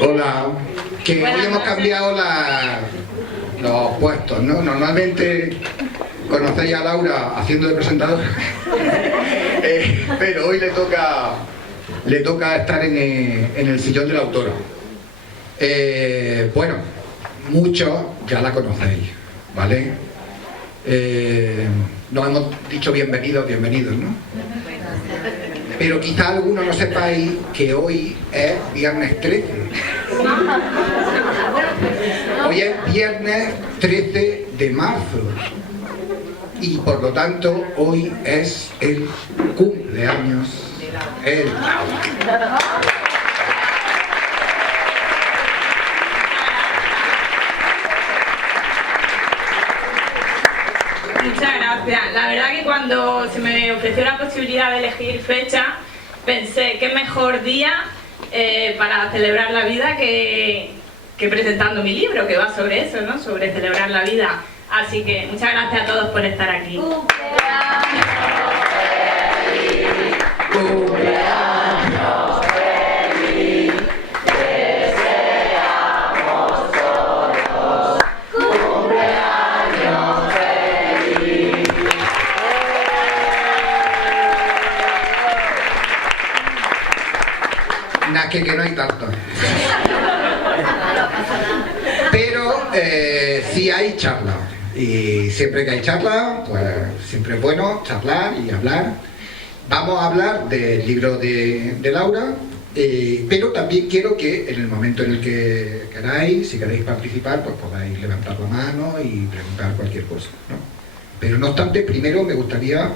Hola, que hoy hemos cambiado los puestos, ¿no? Normalmente conocéis a Laura haciendo de presentador, pero hoy le toca estar en el sillón de la autora. Bueno, muchos ya la conocéis, ¿vale? Nos hemos dicho bienvenidos, ¿no? Pero quizá algunos no sepáis que hoy es viernes 13. Hoy es viernes 13 de marzo. Y por lo tanto, hoy es el cumpleaños de Laura. Muchas gracias. La verdad que cuando se me ofreció la posibilidad de elegir fecha, pensé qué mejor día para celebrar la vida que presentando mi libro, que va sobre eso, ¿no? Sobre celebrar la vida. Así que muchas gracias a todos por estar aquí. Que no hay tanto. Pero sí hay charla. Y siempre que hay charla, pues siempre es bueno charlar y hablar. Vamos a hablar del libro de Laura, pero también quiero que en el momento en el que queráis, si queréis participar, pues podáis levantar la mano y preguntar cualquier cosa, ¿no? Pero no obstante, primero me gustaría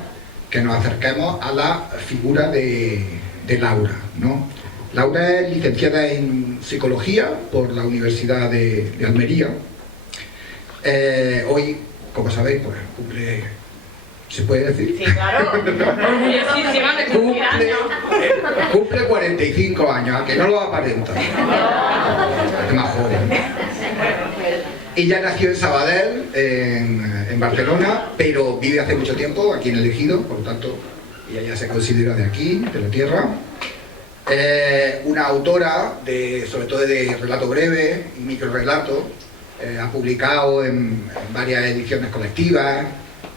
que nos acerquemos a la figura de Laura, ¿no? Laura es licenciada en Psicología por la Universidad de Almería. Hoy, como sabéis, pues cumple... ¿Se puede decir? Sí, claro. Orgullosísima de cumplir años. Cumple 45 años, a que no lo aparenta. Es más joven. Ella nació en Sabadell, en Barcelona, pero vive hace mucho tiempo aquí en El Ejido, por lo tanto, ella ya se considera de aquí, de la tierra. Una autora sobre todo de relato breve y microrelato, ha publicado en varias ediciones colectivas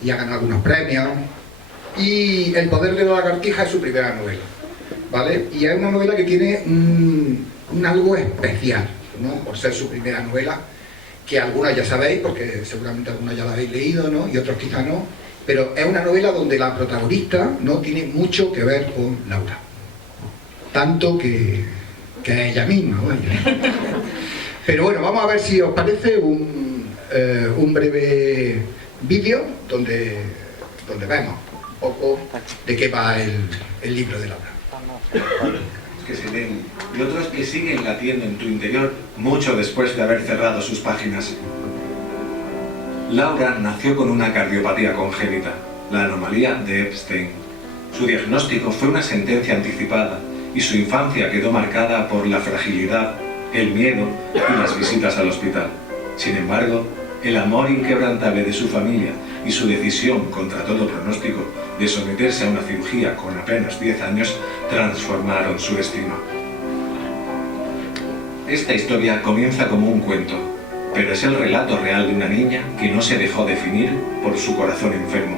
y ha ganado algunos premios. Y El poder de la lagartija es su primera novela, ¿vale? Y es una novela que tiene un algo especial, ¿no? Por ser su primera novela, que algunas ya sabéis, porque seguramente algunas ya la habéis leído, ¿no? Y otros quizá no, pero es una novela donde la protagonista no tiene mucho que ver con Laura. Tanto que ella misma, oye. Pero bueno, vamos a ver si os parece un breve vídeo donde vemos un poco de qué va el libro de Laura. Que se leen y otros que siguen latiendo en tu interior mucho después de haber cerrado sus páginas. Laura nació con una cardiopatía congénita, la anomalía de Epstein. Su diagnóstico fue una sentencia anticipada y su infancia quedó marcada por la fragilidad, el miedo y las visitas al hospital. Sin embargo, el amor inquebrantable de su familia y su decisión contra todo pronóstico de someterse a una cirugía con apenas 10 años transformaron su destino. Esta historia comienza como un cuento, pero es el relato real de una niña que no se dejó definir por su corazón enfermo.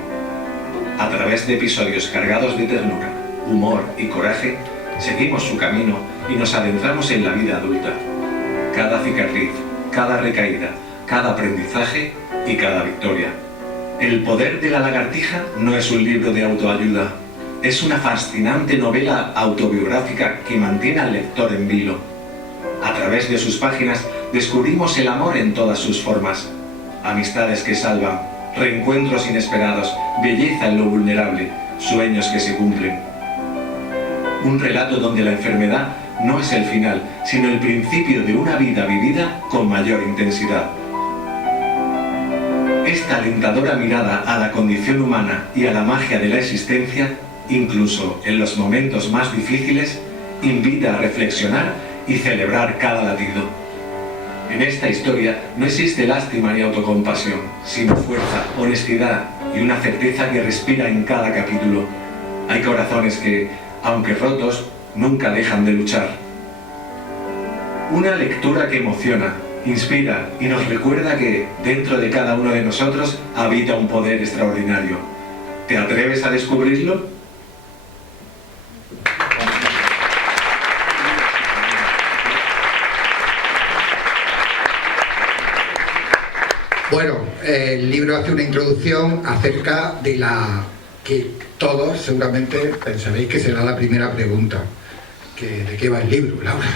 A través de episodios cargados de ternura, humor y coraje, seguimos su camino y nos adentramos en la vida adulta. Cada cicatriz, cada recaída, cada aprendizaje y cada victoria. El poder de la lagartija no es un libro de autoayuda, es una fascinante novela autobiográfica que mantiene al lector en vilo. A través de sus páginas descubrimos el amor en todas sus formas. Amistades que salvan, reencuentros inesperados, belleza en lo vulnerable, sueños que se cumplen. Un relato donde la enfermedad no es el final, sino el principio de una vida vivida con mayor intensidad. Esta alentadora mirada a la condición humana y a la magia de la existencia, incluso en los momentos más difíciles, invita a reflexionar y celebrar cada latido. En esta historia no existe lástima ni autocompasión, sino fuerza, honestidad y una certeza que respira en cada capítulo. Hay corazones que, aunque rotos, nunca dejan de luchar. Una lectura que emociona, inspira y nos recuerda que dentro de cada uno de nosotros habita un poder extraordinario. ¿Te atreves a descubrirlo? Bueno, el libro hace una introducción acerca de la que todos seguramente pensaréis que será la primera pregunta. ¿De qué va el libro, Laura?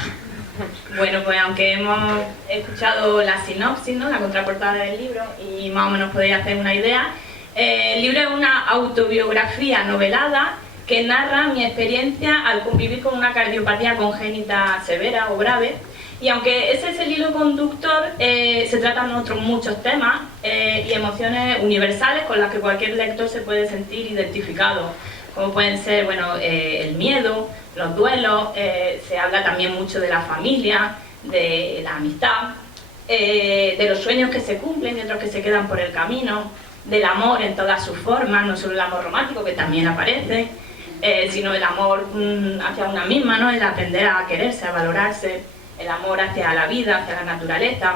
Bueno, pues aunque hemos escuchado la sinopsis, ¿no?, la contraportada del libro, y más o menos podéis hacer una idea, el libro es una autobiografía novelada que narra mi experiencia al convivir con una cardiopatía congénita severa o grave. Y aunque ese es el hilo conductor, se tratan otros muchos temas y emociones universales con las que cualquier lector se puede sentir identificado, como pueden ser, bueno, el miedo, los duelos, se habla también mucho de la familia, de la amistad, de los sueños que se cumplen y otros que se quedan por el camino, del amor en todas sus formas, no solo el amor romántico, que también aparece, sino el amor hacia una misma, ¿no?, el aprender a quererse, a valorarse, el amor hacia la vida, hacia la naturaleza.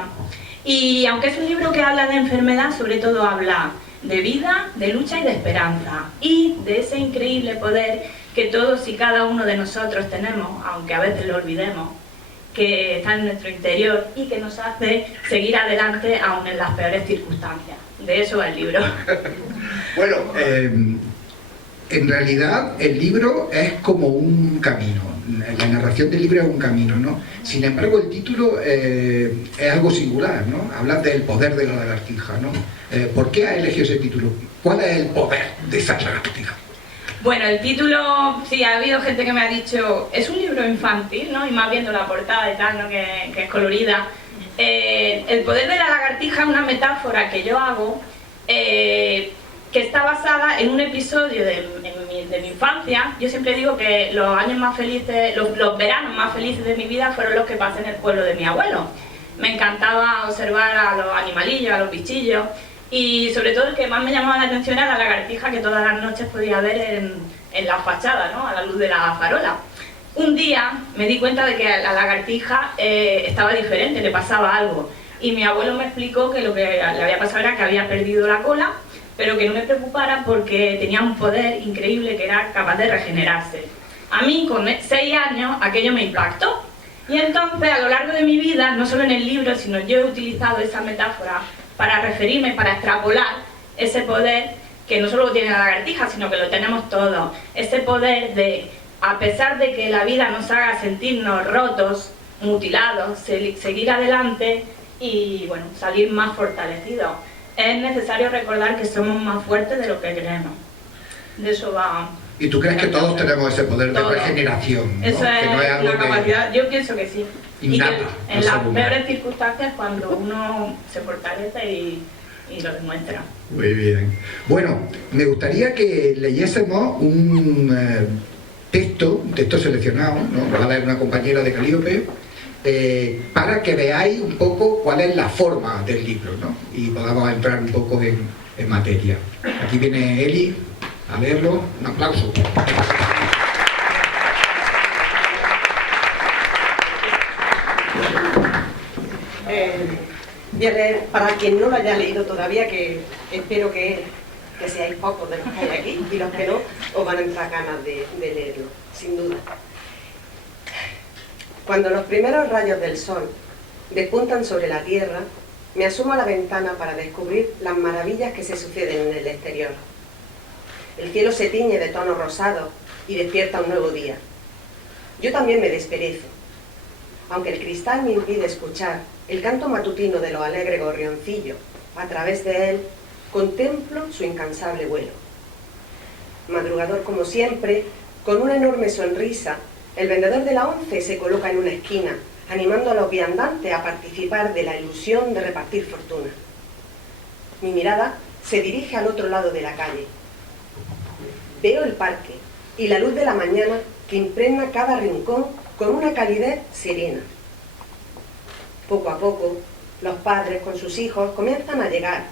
Y aunque es un libro que habla de enfermedad, sobre todo habla de vida, de lucha y de esperanza, y de ese increíble poder que todos y cada uno de nosotros tenemos, aunque a veces lo olvidemos, que está en nuestro interior y que nos hace seguir adelante aun en las peores circunstancias. De eso va el libro. Bueno, en realidad el libro es como un camino, la narración del libro es un camino, ¿no? Sin embargo, el título es algo singular, ¿no? Habla del poder de la lagartija, ¿no? ¿Por qué has elegido ese título? ¿Cuál es el poder de esa lagartija? Bueno, el título, sí, ha habido gente que me ha dicho, es un libro infantil, ¿no? Y más viendo la portada y tal, ¿no?, que es colorida. El poder de la lagartija es una metáfora que yo hago, que está basada en un episodio de mi infancia. Yo siempre digo que los años más felices, los veranos más felices de mi vida fueron los que pasé en el pueblo de mi abuelo. Me encantaba observar a los animalillos, a los bichillos, y sobre todo el que más me llamaba la atención era la lagartija que todas las noches podía ver en la fachada, ¿no?, a la luz de la farola. Un día me di cuenta de que a la lagartija estaba diferente, le pasaba algo, y mi abuelo me explicó que lo que le había pasado era que había perdido la cola, pero que no me preocupara porque tenía un poder increíble que era capaz de regenerarse. A mí, con 6 años, aquello me impactó. Y entonces, a lo largo de mi vida, no solo en el libro, sino yo he utilizado esa metáfora para referirme, para extrapolar ese poder que no solo lo tiene la lagartija, sino que lo tenemos todos. Ese poder de, a pesar de que la vida nos haga sentirnos rotos, mutilados, seguir adelante y, bueno, salir más fortalecidos. Es necesario recordar que somos más fuertes de lo que creemos. De eso va. ¿Y tú crees que todos tenemos ese poder de regeneración, ¿no? Eso es, que no es algo la capacidad, yo pienso que sí. innata, y que en las peores circunstancias cuando uno se fortalece y lo demuestra. Muy bien. Bueno, me gustaría que leyésemos un texto seleccionado, ¿no? Lo va a leer una compañera de Calíope, para que veáis un poco cuál es la forma del libro, ¿no? Y podamos entrar un poco en materia. Aquí viene Eli a leerlo. Un aplauso. Voy a leer, para quien no lo haya leído todavía, que espero que seáis pocos de los que hay aquí, y los que no, os van a entrar ganas de leerlo, sin duda. Cuando los primeros rayos del sol despuntan sobre la tierra, me asomo a la ventana para descubrir las maravillas que se suceden en el exterior. El cielo se tiñe de tonos rosados y despierta un nuevo día. Yo también me desperezo. Aunque el cristal me impide escuchar el canto matutino de los alegres gorrioncillos, a través de él contemplo su incansable vuelo. Madrugador como siempre, con una enorme sonrisa, el vendedor de la 11 se coloca en una esquina, animando a los viandantes a participar de la ilusión de repartir fortuna. Mi mirada se dirige al otro lado de la calle. Veo el parque y la luz de la mañana que impregna cada rincón con una calidez serena. Poco a poco, los padres con sus hijos comienzan a llegar.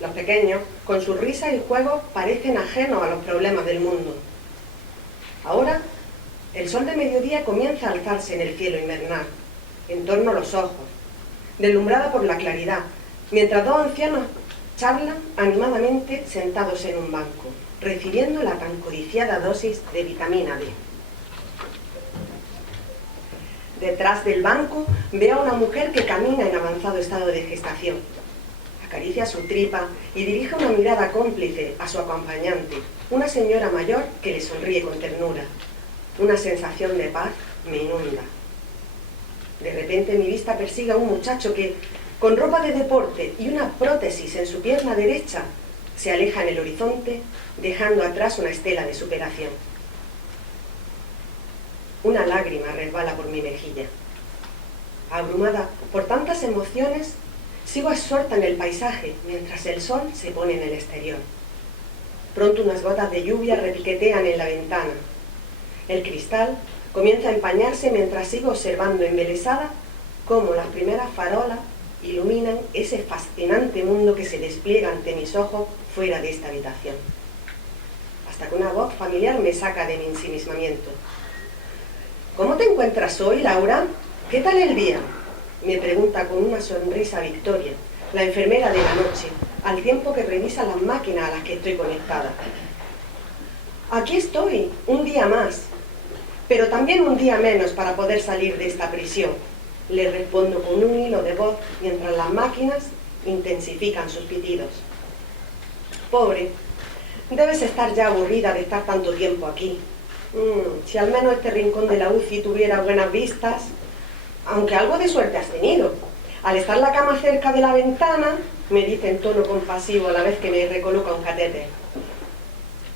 Los pequeños, con sus risas y juegos, parecen ajenos a los problemas del mundo. Ahora, el sol de mediodía comienza a alzarse en el cielo invernal. en torno a los ojos, deslumbrada por la claridad, mientras dos ancianos charlan animadamente sentados en un banco, recibiendo la tan codiciada dosis de vitamina D. Detrás del banco veo a una mujer que camina en avanzado estado de gestación. Acaricia su tripa y dirige una mirada cómplice a su acompañante, una señora mayor que le sonríe con ternura. Una sensación de paz me inunda. De repente mi vista persigue a un muchacho que, con ropa de deporte y una prótesis en su pierna derecha, se aleja en el horizonte, dejando atrás una estela de superación. Una lágrima resbala por mi mejilla. Abrumada por tantas emociones, sigo absorta en el paisaje mientras el sol se pone en el exterior. Pronto unas gotas de lluvia repiquetean en la ventana. El cristal comienza a empañarse mientras sigo observando embelesada cómo las primeras farolas iluminan ese fascinante mundo que se despliega ante mis ojos fuera de esta habitación. Hasta que una voz familiar me saca de mi ensimismamiento. ¿Cómo te encuentras hoy, Laura? ¿Qué tal el día? Me pregunta con una sonrisa Victoria, la enfermera de la noche, al tiempo que revisa las máquinas a las que estoy conectada. Aquí estoy, un día más, pero también un día menos para poder salir de esta prisión. Le respondo con un hilo de voz mientras las máquinas intensifican sus pitidos. Pobre, debes estar ya aburrida de estar tanto tiempo aquí. Si al menos este rincón de la UCI tuviera buenas vistas, aunque algo de suerte has tenido. Al estar la cama cerca de la ventana, me dice en tono compasivo a la vez que me recoloca un catéter.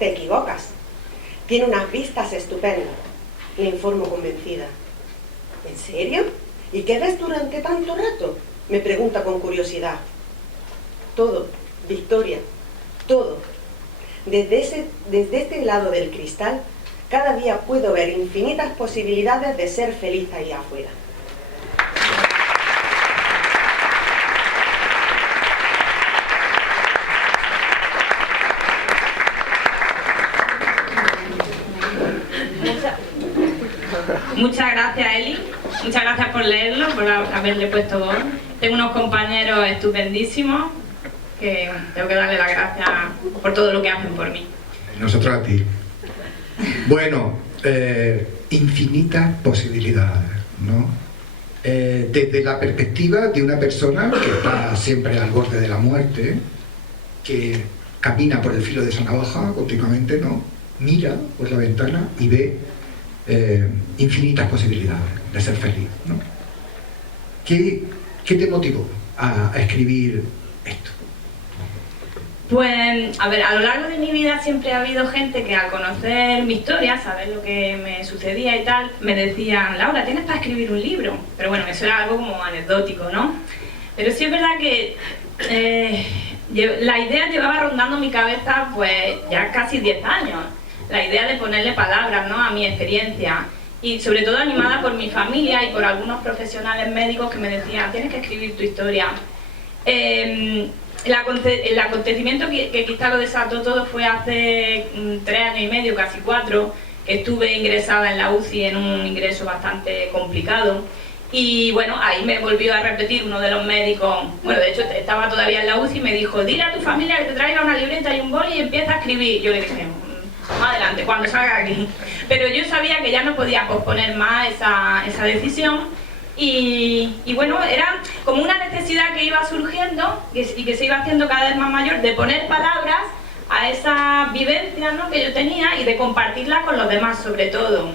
Te equivocas. Tiene unas vistas estupendas, le informo convencida. ¿En serio? ¿Y qué ves durante tanto rato? Me pregunta con curiosidad. Todo, Victoria, todo. Desde este lado del cristal, cada día puedo ver infinitas posibilidades de ser feliz ahí afuera. Muchas gracias, Eli. Muchas gracias por leerlo, por haberle puesto voz. Tengo unos compañeros estupendísimos que tengo que darle las gracias por todo lo que hacen por mí. Nosotros a ti. Bueno, infinitas posibilidades, ¿no? Desde la perspectiva de una persona que está siempre al borde de la muerte, que camina por el filo de esa navaja continuamente, ¿no? Mira por la ventana y ve infinitas posibilidades de ser feliz, ¿no? ¿Qué te motivó a escribir esto? Pues, a ver, a lo largo de mi vida siempre ha habido gente que al conocer mi historia, saber lo que me sucedía y tal, me decían, Laura, tienes para escribir un libro. Pero bueno, eso era algo como anecdótico, ¿no? Pero sí es verdad que la idea llevaba rondando mi cabeza pues ya casi 10 años. La idea de ponerle palabras, ¿no?, a mi experiencia. Y sobre todo animada por mi familia y por algunos profesionales médicos que me decían, tienes que escribir tu historia. El acontecimiento que quizá lo desató todo fue hace 3 años y medio, casi 4, que estuve ingresada en la UCI en un ingreso bastante complicado. Y bueno, ahí me volvió a repetir uno de los médicos, bueno, de hecho estaba todavía en la UCI, y me dijo, dile a tu familia que te traiga una libreta y un boli y empieza a escribir. Yo le dije, adelante, cuando salga aquí. Pero yo sabía que ya no podía posponer más esa decisión. Y bueno, era como una necesidad que iba surgiendo y que se iba haciendo cada vez más mayor de poner palabras a esa vivencia, ¿no?, que yo tenía y de compartirla con los demás sobre todo.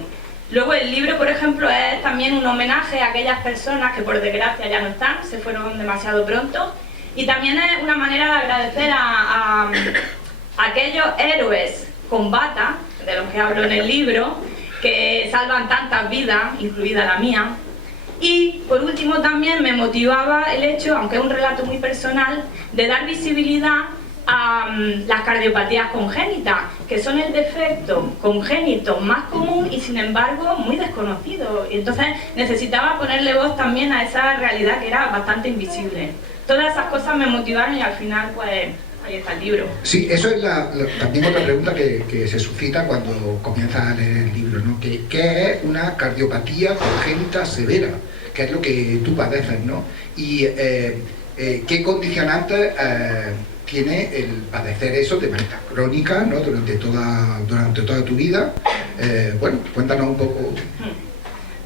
Luego el libro, por ejemplo, es también un homenaje a aquellas personas que por desgracia ya no están, se fueron demasiado pronto, y también es una manera de agradecer a aquellos héroes con bata, de los que hablo en el libro, que salvan tantas vidas, incluida la mía. Y por último también me motivaba el hecho, aunque es un relato muy personal, de dar visibilidad a las cardiopatías congénitas, que son el defecto congénito más común y sin embargo muy desconocido. Y entonces necesitaba ponerle voz también a esa realidad que era bastante invisible. Todas esas cosas me motivaron y al final pues ahí está el libro. Sí, eso es también otra pregunta que se suscita cuando comienzas a leer el libro, ¿no? ¿Qué es una cardiopatía congénita severa? qué es lo que tú padeces, ¿no? Y qué condicionantes tiene el padecer eso de manera crónica, ¿no? durante toda tu vida. Bueno, cuéntanos un poco.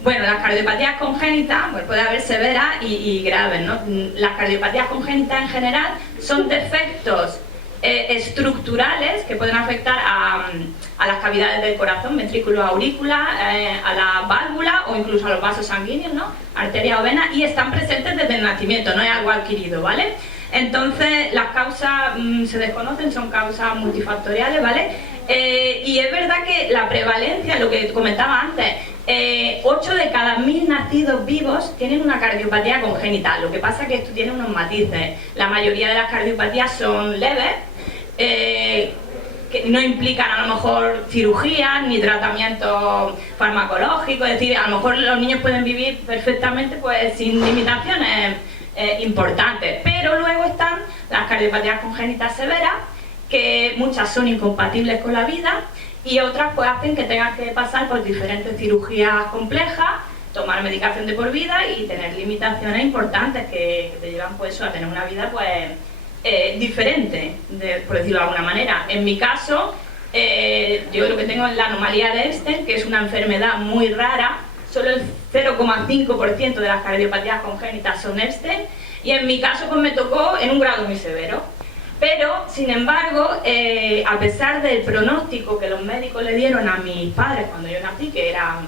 Bueno, las cardiopatías congénitas, pues puede haber severas y graves, ¿no? Las cardiopatías congénitas en general son defectos estructurales que pueden afectar a las cavidades del corazón, ventrículos, aurículas, a las válvulas o incluso a los vasos sanguíneos, ¿no? Arterias o venas, y están presentes desde el nacimiento, no es algo adquirido, ¿vale? Entonces las causas se desconocen, son causas multifactoriales, ¿vale? Y es verdad que la prevalencia, lo que comentaba antes, 8 de cada 1000 nacidos vivos tienen una cardiopatía congénita. Lo que pasa es que esto tiene unos matices. La mayoría de las cardiopatías son leves, que no implican a lo mejor cirugías ni tratamientos farmacológicos, es decir, a lo mejor los niños pueden vivir perfectamente pues sin limitaciones importantes, pero luego están las cardiopatías congénitas severas, que muchas son incompatibles con la vida y otras pues hacen que tengas que pasar por diferentes cirugías complejas, tomar medicación de por vida y tener limitaciones importantes que te llevan pues a tener una vida pues diferente, por decirlo de alguna manera. En mi caso, yo lo que tengo es la anomalía de Einstein, que es una enfermedad muy rara. Solo el 0,5% de las cardiopatías congénitas son Einstein, y en mi caso pues me tocó en un grado muy severo. Pero, sin embargo, a pesar del pronóstico que los médicos le dieron a mis padres cuando yo nací, que era,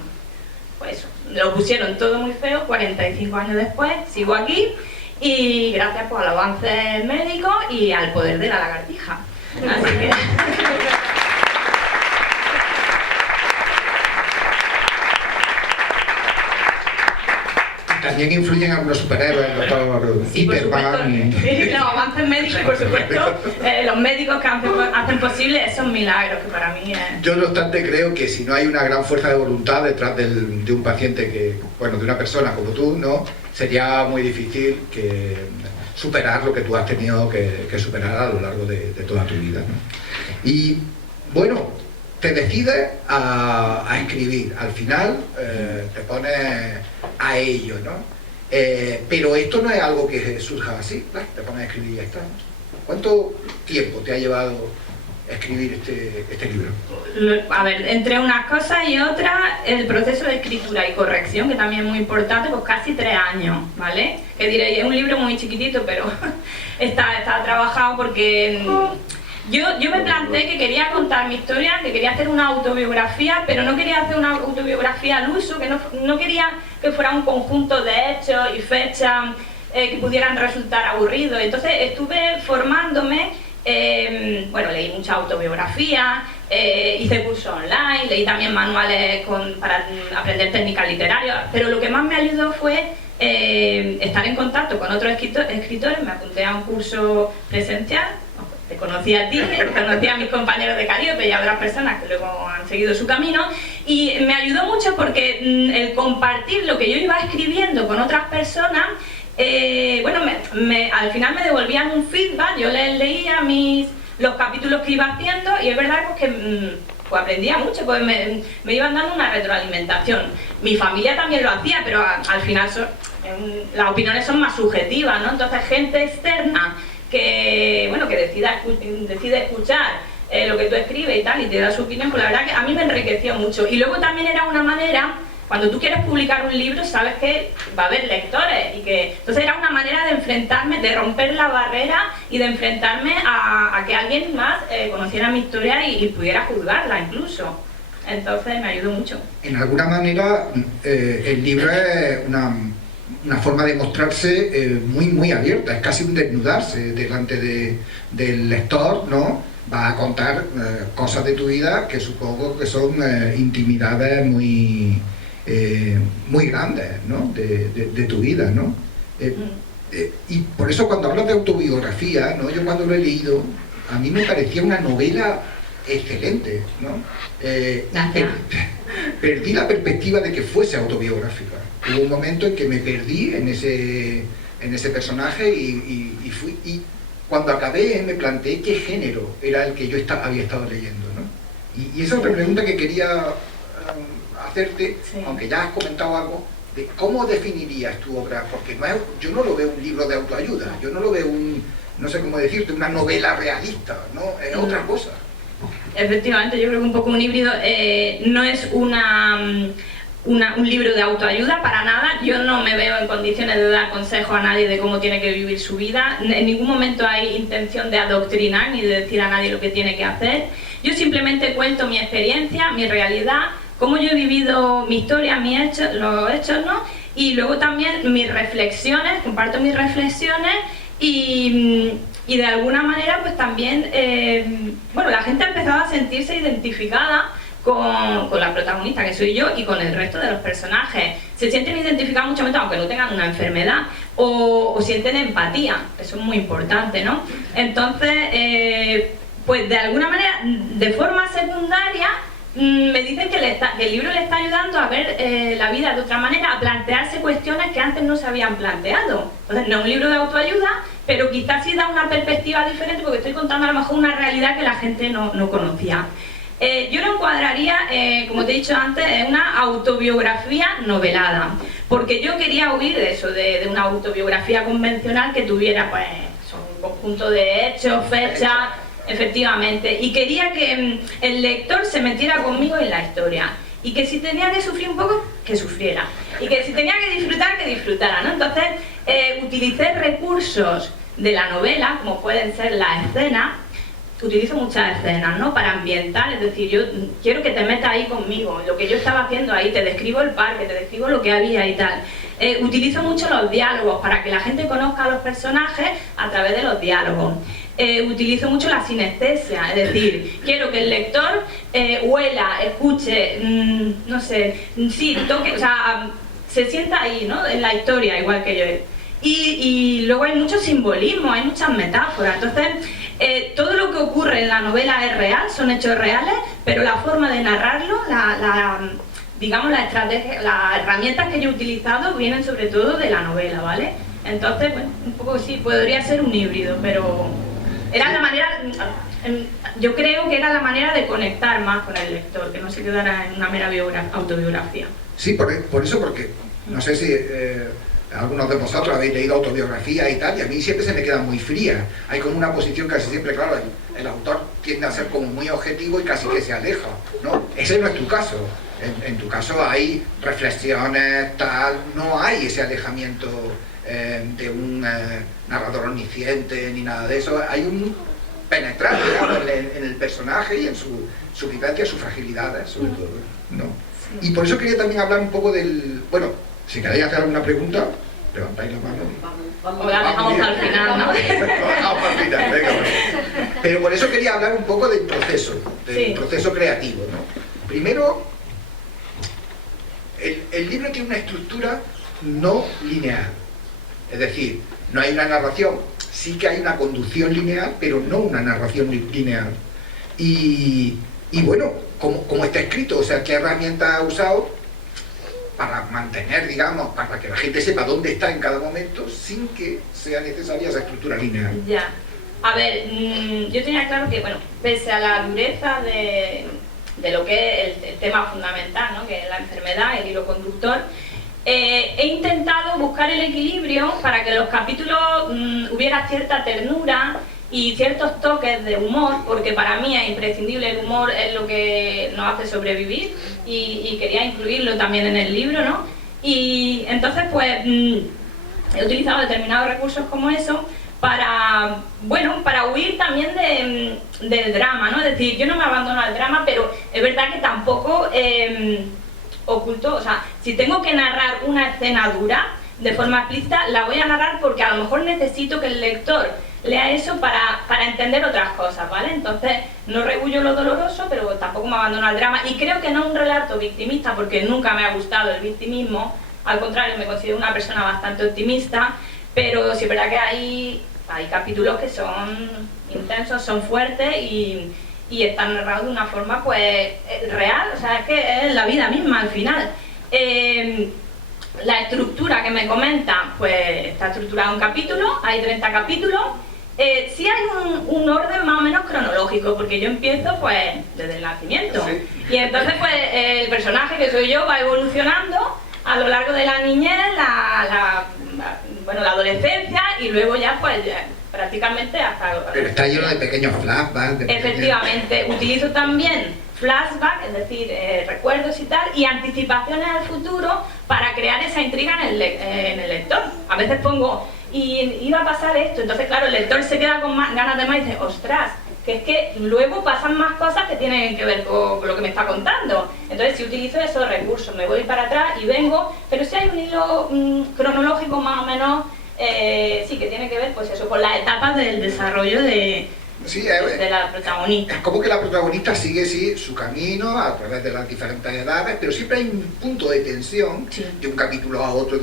pues, lo pusieron todo muy feo, 45 años después, sigo aquí, y gracias pues, al avance médico y al poder de la lagartija. Así que... También influyen algunos superhéroes, el doctor Hiperman. Sí, los avances médicos, por supuesto, los médicos que hacen posible esos milagros, que para mí es... Yo no obstante creo que si no hay una gran fuerza de voluntad detrás de un paciente que, bueno, de una persona como tú, ¿no? Sería muy difícil que superar lo que tú has tenido que superar a lo largo de toda tu vida, ¿no? Y, bueno, te decides a escribir, al final te pones a ello, ¿no? Pero esto no es algo que surja así, ¿no? Te pones a escribir y ya está, ¿no? ¿Cuánto tiempo te ha llevado escribir este libro? A ver, entre unas cosas y otras, el proceso de escritura y corrección, que también es muy importante, pues casi 3 años, ¿vale? Que diréis, es un libro muy chiquitito, pero está trabajado porque... Yo me planteé que quería contar mi historia, que quería hacer una autobiografía, pero no quería hacer una autobiografía al uso, que no quería que fuera un conjunto de hechos y fechas que pudieran resultar aburridos. Entonces estuve formándome, bueno, leí mucha autobiografía, hice cursos online, leí también manuales para aprender técnicas literarias, pero lo que más me ayudó fue estar en contacto con otros escritores. Me apunté a un curso presencial. Te conocí a ti, conocí a mis compañeros de Calíope y a otras personas que luego han seguido su camino, y me ayudó mucho porque el compartir lo que yo iba escribiendo con otras personas, bueno, al final me devolvían un feedback. Yo les leía los capítulos que iba haciendo y es verdad pues, que pues aprendía mucho, pues me iban dando una retroalimentación. Mi familia también lo hacía, pero al final las opiniones son más subjetivas, ¿no? Entonces gente externa que, bueno, que decide escuchar lo que tú escribes y tal, y te da su opinión, pues la verdad que a mí me enriqueció mucho. Y luego también era una manera, cuando tú quieres publicar un libro, sabes que va a haber lectores, entonces era una manera de enfrentarme, de romper la barrera y de enfrentarme a que alguien más conociera mi historia y pudiera juzgarla incluso. Entonces me ayudó mucho. En alguna manera, el libro es una forma de mostrarse muy abierta, es casi un desnudarse delante del lector, ¿no? Va a contar cosas de tu vida que supongo que son intimidades muy grandes, ¿no? de tu vida, ¿no? Y por eso cuando hablas de autobiografía, ¿no? Yo cuando lo he leído, a mí me parecía una novela excelente, ¿no? Perdí la perspectiva de que fuese autobiográfica. Hubo un momento en que me perdí en ese personaje y cuando acabé me planteé qué género era el que yo había estado leyendo, ¿no? Y esa es otra pregunta que quería hacerte, sí. Aunque ya has comentado algo, de cómo definirías tu obra, porque no es, yo no lo veo un libro de autoayuda, yo no lo veo no sé cómo decirte, una novela realista, ¿no? Es otra cosa. Efectivamente, yo creo que un poco un híbrido, no es un libro de autoayuda para nada. Yo no me veo en condiciones de dar consejos a nadie de cómo tiene que vivir su vida. En ningún momento hay intención de adoctrinar ni de decir a nadie lo que tiene que hacer. Yo simplemente cuento mi experiencia, mi realidad, cómo yo he vivido mi historia, los hechos, ¿no? Y luego también mis reflexiones, comparto mis reflexiones y de alguna manera pues también, bueno, la gente ha empezado a sentirse identificada con la protagonista, que soy yo, y con el resto de los personajes. Se sienten identificados mucho menos, aunque no tengan una enfermedad, o sienten empatía, eso es muy importante, ¿no? Entonces, pues de alguna manera, de forma secundaria, me dicen que el libro le está ayudando a ver la vida de otra manera, a plantearse cuestiones que antes no se habían planteado. Entonces, no es un libro de autoayuda, pero quizás sí da una perspectiva diferente, porque estoy contando a lo mejor una realidad que la gente no conocía. Yo lo encuadraría, como te he dicho antes, en una autobiografía novelada, porque yo quería huir de eso, de una autobiografía convencional que tuviera pues un conjunto de hechos, fechas, efectivamente, y quería que el lector se metiera conmigo en la historia, y que si tenía que sufrir un poco, que sufriera, y que si tenía que disfrutara, ¿no? Entonces utilicé recursos de la novela, como pueden ser las escenas. Utilizo muchas escenas, ¿no? Para ambientar, es decir, yo quiero que te metas ahí conmigo, lo que yo estaba haciendo ahí, te describo el parque, te describo lo que había y tal. Utilizo mucho los diálogos para que la gente conozca a los personajes a través de los diálogos. Utilizo mucho la sinestesia, es decir, quiero que el lector huela, escuche, no sé, sí, toque, o sea, se sienta ahí, ¿no? En la historia, igual que yo. Y luego hay mucho simbolismo, hay muchas metáforas, entonces todo lo que ocurre en la novela es real, son hechos reales, pero la forma de narrarlo, digamos la estrategia, las herramientas que yo he utilizado vienen sobre todo de la novela, ¿vale? Entonces, bueno, un poco sí, podría ser un híbrido, pero era la manera, yo creo que era la manera de conectar más con el lector, que no se quedara en una mera autobiografía. Sí, por eso, porque no sé si algunos de vosotros habéis leído autobiografía y tal, y a mí siempre se me queda muy fría. Hay como una posición casi siempre, claro, el autor tiende a ser como muy objetivo y casi que se aleja, ¿no? Ese no es tu caso. En tu caso hay reflexiones, tal, no hay ese alejamiento de un narrador omnisciente ni nada de eso. Hay un penetrar, digamos, en el personaje y en su vivencia, sus fragilidades, sobre todo, ¿no? Y por eso quería también hablar un poco del... Bueno, si queréis hacer alguna pregunta, levantáis la mano. O la dejamos al final, ¿no? La dejamos al final, venga, bueno. Pero por eso quería hablar un poco del proceso creativo, ¿no? Primero, el libro tiene una estructura no lineal. Es decir, no hay una narración, sí que hay una conducción lineal, pero no una narración lineal. Y bueno, ¿cómo está escrito? O sea, ¿qué herramientas ha usado para mantener, digamos, para que la gente sepa dónde está en cada momento sin que sea necesaria esa estructura lineal? Ya. A ver, yo tenía claro que, bueno, pese a la dureza de lo que es el tema fundamental, ¿no? Que es la enfermedad, el hilo conductor, he intentado buscar el equilibrio para que en los capítulos hubiera cierta ternura y ciertos toques de humor, porque para mí es imprescindible, el humor es lo que nos hace sobrevivir y quería incluirlo también en el libro, ¿no? Y entonces pues he utilizado determinados recursos como eso para, bueno, para huir también del drama, ¿no? Es decir, yo no me abandono al drama, pero es verdad que tampoco oculto, o sea, si tengo que narrar una escena dura de forma explícita, la voy a narrar porque a lo mejor necesito que el lector lea eso para entender otras cosas, ¿vale? Entonces, no rebullo lo doloroso, pero tampoco me abandono al drama. Y creo que no es un relato victimista, porque nunca me ha gustado el victimismo. Al contrario, me considero una persona bastante optimista, pero sí es verdad que hay capítulos que son intensos, son fuertes y están narrados de una forma, pues, real. O sea, es que es la vida misma, al final. La estructura que me comentan, pues, está estructurada en un capítulo, hay 30 capítulos. Sí hay un orden más o menos cronológico, porque yo empiezo pues desde el nacimiento. Sí. Y entonces pues el personaje que soy yo va evolucionando a lo largo de la niñez, bueno, la adolescencia y luego ya pues prácticamente hasta... Pero está lleno de pequeños flashbacks. Efectivamente, utilizo también flashbacks, es decir, recuerdos y tal, y anticipaciones al futuro para crear esa intriga en el lector. A veces pongo, y iba a pasar esto, entonces claro, el lector se queda con más ganas de más y dice, ostras, que es que luego pasan más cosas que tienen que ver con lo que me está contando. Entonces si utilizo esos recursos, me voy para atrás y vengo, pero si hay un hilo cronológico más o menos, sí que tiene que ver pues eso, con las etapas del desarrollo de la protagonista. Es como que la protagonista sigue su camino a través de las diferentes edades, pero siempre hay un punto de tensión de un capítulo a otro,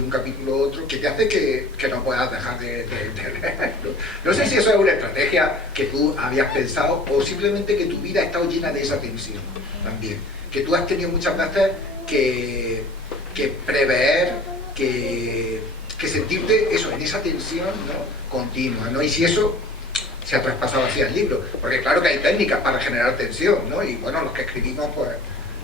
que te hace que no puedas dejar de leerlo. No sé si eso es una estrategia que tú habías pensado o simplemente que tu vida ha estado llena de esa tensión también. Que tú has tenido muchas veces que prever, que sentirte eso, en esa tensión, ¿no?, continua, ¿no? Y si eso se ha traspasado así al libro, porque claro que hay técnicas para generar tensión, ¿no? Y bueno, los que escribimos pues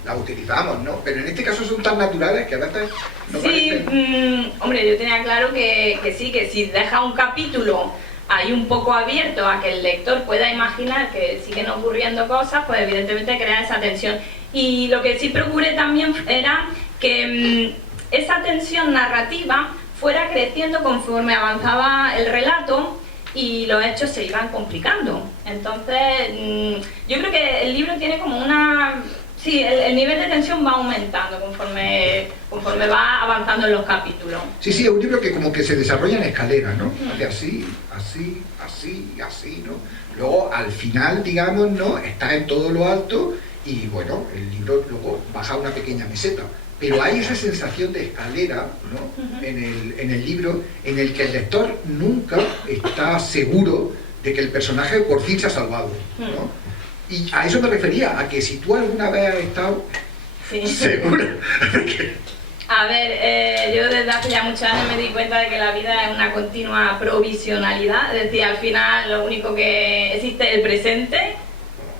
las utilizamos, ¿no? Pero en este caso son tan naturales que a veces no parecen... Hombre, yo tenía claro que sí, que si deja un capítulo ahí un poco abierto a que el lector pueda imaginar que siguen ocurriendo cosas, pues evidentemente crea esa tensión. Y lo que sí procuré también era que esa tensión narrativa fuera creciendo conforme avanzaba el relato y los hechos se iban complicando. Entonces, yo creo que el libro tiene como una... Sí, el nivel de tensión va aumentando conforme va avanzando en los capítulos. Sí, es un libro que como que se desarrolla en escalera, ¿no? Hace así, ¿no? Luego, al final, digamos, ¿no?, está en todo lo alto y, bueno, el libro luego baja una pequeña meseta. Pero hay esa sensación de escalera, ¿no?, en el libro, en el que el lector nunca está seguro de que el personaje por fin se ha salvado, ¿no? Y a eso me refería, a que si tú alguna vez has estado segura. A ver, yo desde hace ya muchos años me di cuenta de que la vida es una continua provisionalidad, es decir, al final lo único que existe es el presente,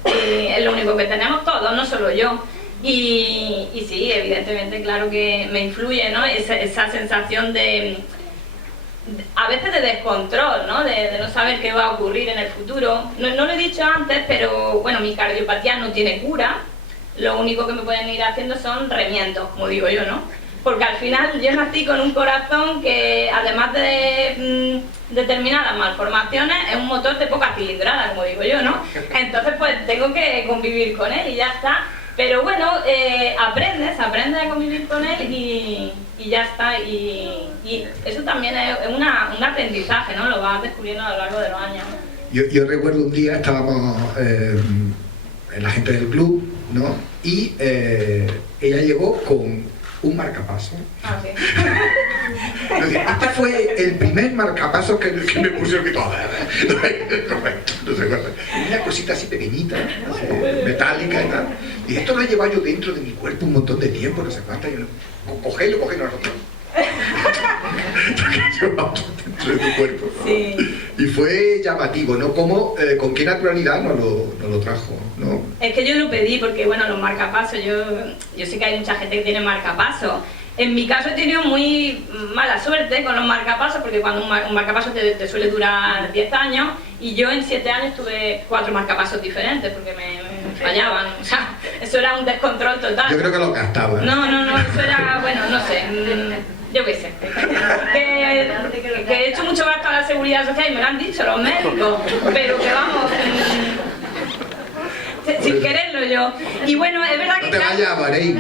y es lo único que tenemos todos, no solo yo. Y sí, evidentemente, claro que me influye, ¿no?, esa sensación a veces de descontrol, ¿no?, de no saber qué va a ocurrir en el futuro. No lo he dicho antes, pero bueno, mi cardiopatía no tiene cura. Lo único que me pueden ir haciendo son remiendos, como digo yo, ¿no? Porque al final yo nací con un corazón que, además de determinadas malformaciones, es un motor de poca cilindrada, como digo yo, ¿no? Entonces pues tengo que convivir con él y ya está. Pero bueno, aprendes a convivir con él y ya está. Y eso también es un aprendizaje, ¿no? Lo vas descubriendo a lo largo de los años. Yo recuerdo un día, estábamos en la gente del club, ¿no? Y ella llegó con un marcapaso. Ah, sí. Este fue el primer marcapaso que me pusieron, que todavía no se acuerda. Una cosita así pequeñita, así, metálica y tal. Y esto lo he llevado yo dentro de mi cuerpo un montón de tiempo, no sé cuánto. Cogelo nosotros. Dentro de tu cuerpo. Sí. Y fue llamativo, ¿no? Como, con qué naturalidad nos lo trajo, ¿no? Es que yo lo pedí porque, bueno, los marcapasos, yo sé que hay mucha gente que tiene marcapasos. En mi caso he tenido muy mala suerte con los marcapasos, porque cuando un marcapaso te suele durar 10 años, y yo en 7 años tuve 4 marcapasos diferentes porque me fallaban. O sea, eso era un descontrol total. Yo creo que lo gastaba. No, eso era, bueno, no sé, yo qué sé. Que he hecho mucho gasto a la seguridad social y me lo han dicho los médicos, pero que vamos... sin quererlo yo. Y bueno, es verdad que... No te vayas a Bahrein.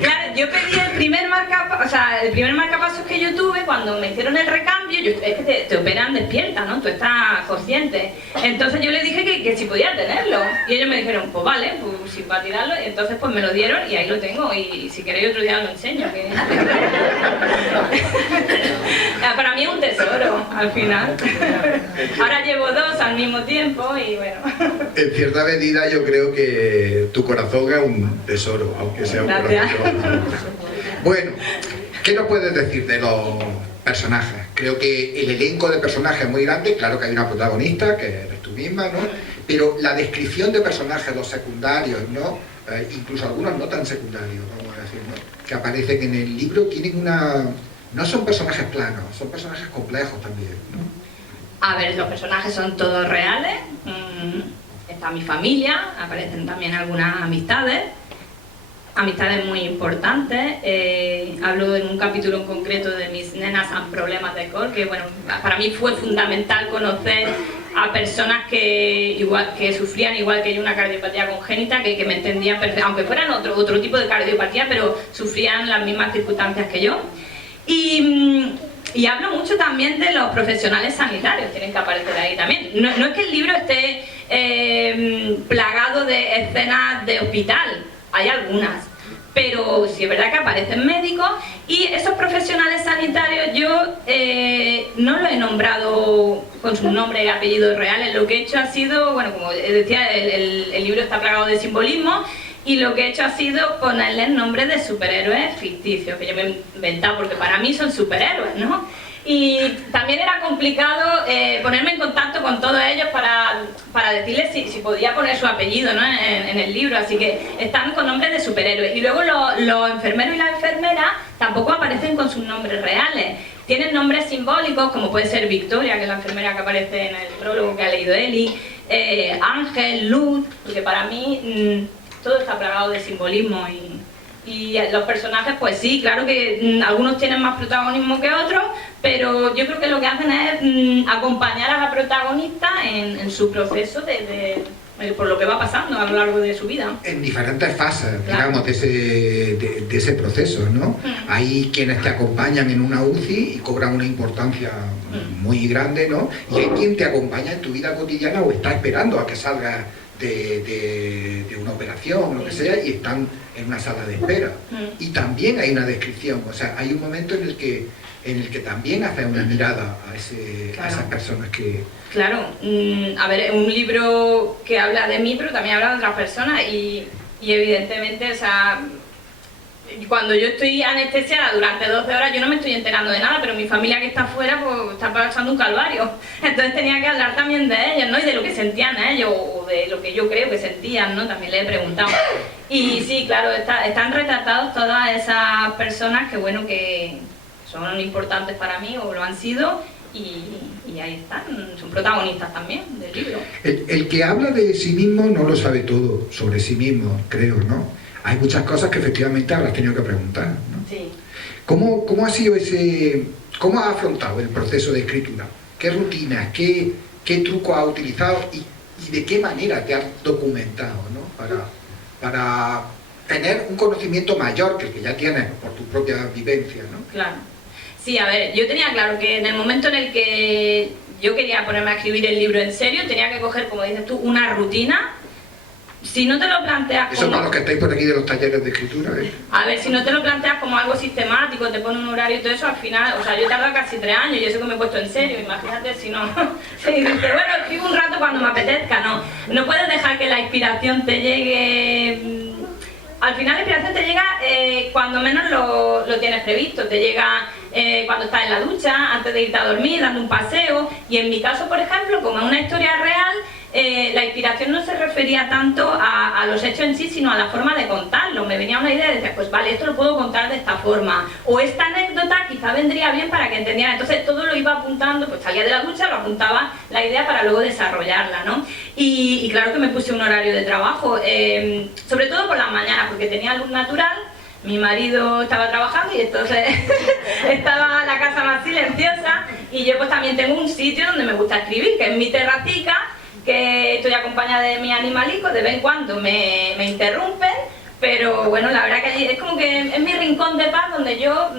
Claro, yo pedí el primer marcapasos que yo tuve cuando me hicieron el recambio. Es que te operan despierta, ¿no? Tú estás consciente. Entonces yo les dije que si podía tenerlo. Y ellos me dijeron, pues vale, pues si para tirarlo. Y entonces pues me lo dieron y ahí lo tengo. Y si queréis otro día os lo enseño. Para mí es un tesoro, al final. Ahora llevo 2 al mismo tiempo y bueno. En cierta medida yo creo que tu corazón es un tesoro, aunque sea un corazón. Bueno, ¿qué nos puedes decir de los personajes? Creo que el elenco de personajes es muy grande, claro que hay una protagonista, que eres tú misma, ¿no? Pero la descripción de personajes, los secundarios, ¿no? incluso algunos no tan secundarios, vamos a decir, ¿no? Que aparecen en el libro, tienen una... No son personajes planos, son personajes complejos también, ¿no? A ver, los personajes son todos reales. Está mi familia, aparecen también algunas amistades muy importantes. Hablo en un capítulo en concreto de mis nenas con problemas de cor, que bueno, para mí fue fundamental conocer a personas que sufrían igual que yo una cardiopatía congénita, que me entendían perfectamente, aunque fueran otro tipo de cardiopatía, pero sufrían las mismas circunstancias que yo. Y hablo mucho también de los profesionales sanitarios, tienen que aparecer ahí también. No es que el libro esté plagado de escenas de hospital, hay algunas, pero sí es verdad que aparecen médicos, y esos profesionales sanitarios yo no los he nombrado con sus nombres y apellidos reales. Lo que he hecho ha sido, bueno, como decía, el libro está plagado de simbolismo, y lo que he hecho ha sido ponerle el nombre de superhéroes ficticios, que yo me he inventado porque para mí son superhéroes, ¿no? Y también era complicado ponerme en contacto con todos ellos para decirles si podía poner su apellido, ¿no? en el libro, así que están con nombres de superhéroes. Y luego los enfermeros y las enfermeras tampoco aparecen con sus nombres reales. Tienen nombres simbólicos, como puede ser Victoria, que es la enfermera que aparece en el prólogo que ha leído Eli, Ángel, Luz, porque para mí todo está plagado de simbolismo. Y los personajes, pues sí, claro que algunos tienen más protagonismo que otros, pero yo creo que lo que hacen es acompañar a la protagonista en su proceso por lo que va pasando a lo largo de su vida. En diferentes fases, claro, digamos, de ese proceso, ¿no? Hay quienes te acompañan en una UCI y cobran una importancia muy grande, ¿no? Y hay quien te acompaña en tu vida cotidiana o está esperando a que salgas de una operación, lo que sea, y están en una sala de espera. Y también hay una descripción, o sea, hay un momento en el que también hace una mirada a esas personas que... Claro, a ver, un libro que habla de mí, pero también habla de otras personas, y evidentemente, o sea, cuando yo estoy anestesiada durante 12 horas, yo no me estoy enterando de nada, pero mi familia que está afuera, pues está pasando un calvario. Entonces tenía que hablar también de ellos, ¿no? Y de lo que sentían ellos, o de lo que yo creo que sentían, ¿no? También les he preguntado. Y sí, claro, están retratados todas esas personas que, bueno, que son importantes para mí, o lo han sido, y ahí están, son protagonistas también del libro. El que habla de sí mismo no lo sabe todo sobre sí mismo, creo, ¿no? Hay muchas cosas que efectivamente habrás tenido que preguntar, ¿no? Sí. ¿Cómo ha sido cómo has afrontado el proceso de escritura? ¿Qué rutinas, qué trucos has utilizado y de qué manera te has documentado, ¿no? Para tener un conocimiento mayor que el que ya tienes por tu propia vivencia, ¿no? Claro. Sí, a ver, yo tenía claro que en el momento en el que yo quería ponerme a escribir el libro en serio, tenía que coger, como dices tú, una rutina. Si no te lo planteas Eso como... para los que estáis por aquí de los talleres de escritura, ¿eh? A ver, si no te lo planteas como algo sistemático, te pone un horario y todo eso, al final, o sea, yo he tardado casi 3 años y eso que me he puesto en serio, imagínate si no... Si dices, bueno, escribo un rato cuando me apetezca, no puedes dejar que la inspiración te llegue... Al final la inspiración te llega cuando menos lo tienes previsto, te llega cuando estás en la ducha, antes de irte a dormir, dando un paseo, y en mi caso, por ejemplo, como es una historia real, la inspiración no se refería tanto a los hechos en sí, sino a la forma de contarlo. Me venía una idea y decía, pues vale, esto lo puedo contar de esta forma, o esta anécdota quizá vendría bien para que entendieran. Entonces todo lo iba apuntando, pues salía de la ducha, lo apuntaba la idea para luego desarrollarla, ¿no? Y claro que me puse un horario de trabajo, sobre todo por las mañanas, porque tenía luz natural. Mi marido estaba trabajando y entonces estaba la casa más silenciosa, y yo pues también tengo un sitio donde me gusta escribir, que es mi terracica, que estoy acompañada de mis animalicos, de vez en cuando me interrumpen, pero bueno, la verdad que allí es como que es mi rincón de paz donde yo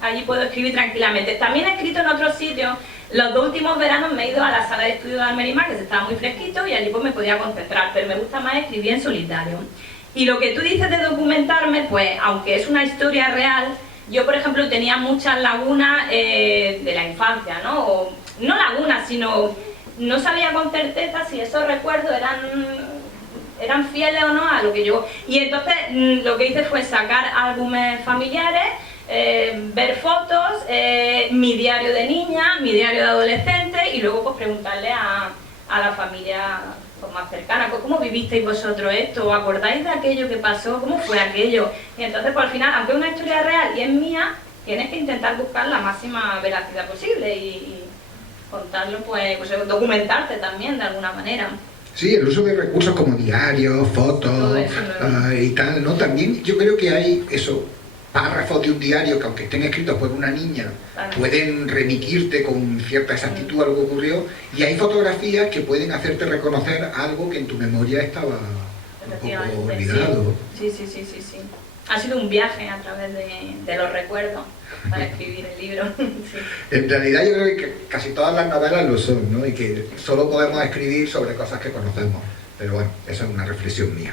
allí puedo escribir tranquilamente. También he escrito en otros sitios. Los 2 últimos veranos me he ido a la sala de estudio de Almerimar, que se estaba muy fresquito, y allí pues me podía concentrar, pero me gusta más escribir en solitario. Y lo que tú dices de documentarme, pues aunque es una historia real, yo por ejemplo tenía muchas lagunas de la infancia, ¿no? O, no lagunas, sino no sabía con certeza si esos recuerdos eran fieles o no a lo que yo... Y entonces lo que hice fue sacar álbumes familiares, ver fotos, mi diario de niña, mi diario de adolescente, y luego pues preguntarle a la familia pues, más cercana. Pues, ¿cómo vivisteis vosotros esto? ¿Os acordáis de aquello que pasó? ¿Cómo fue aquello? Y entonces, pues al final, aunque es una historia real y es mía, tienes que intentar buscar la máxima veracidad posible y contarlo, pues documentarte también de alguna manera. Sí, el uso de recursos como diarios, fotos y tal, ¿no? También yo creo que hay eso, párrafos de un diario que aunque estén escritos por una niña, claro, pueden remitirte con cierta exactitud a algo que ocurrió, y hay fotografías que pueden hacerte reconocer algo que en tu memoria estaba un poco olvidado. Sí. Ha sido un viaje a través de los recuerdos para escribir el libro. Sí. En realidad yo creo que casi todas las novelas lo son, ¿no? Y que solo podemos escribir sobre cosas que conocemos. Pero bueno, esa es una reflexión mía.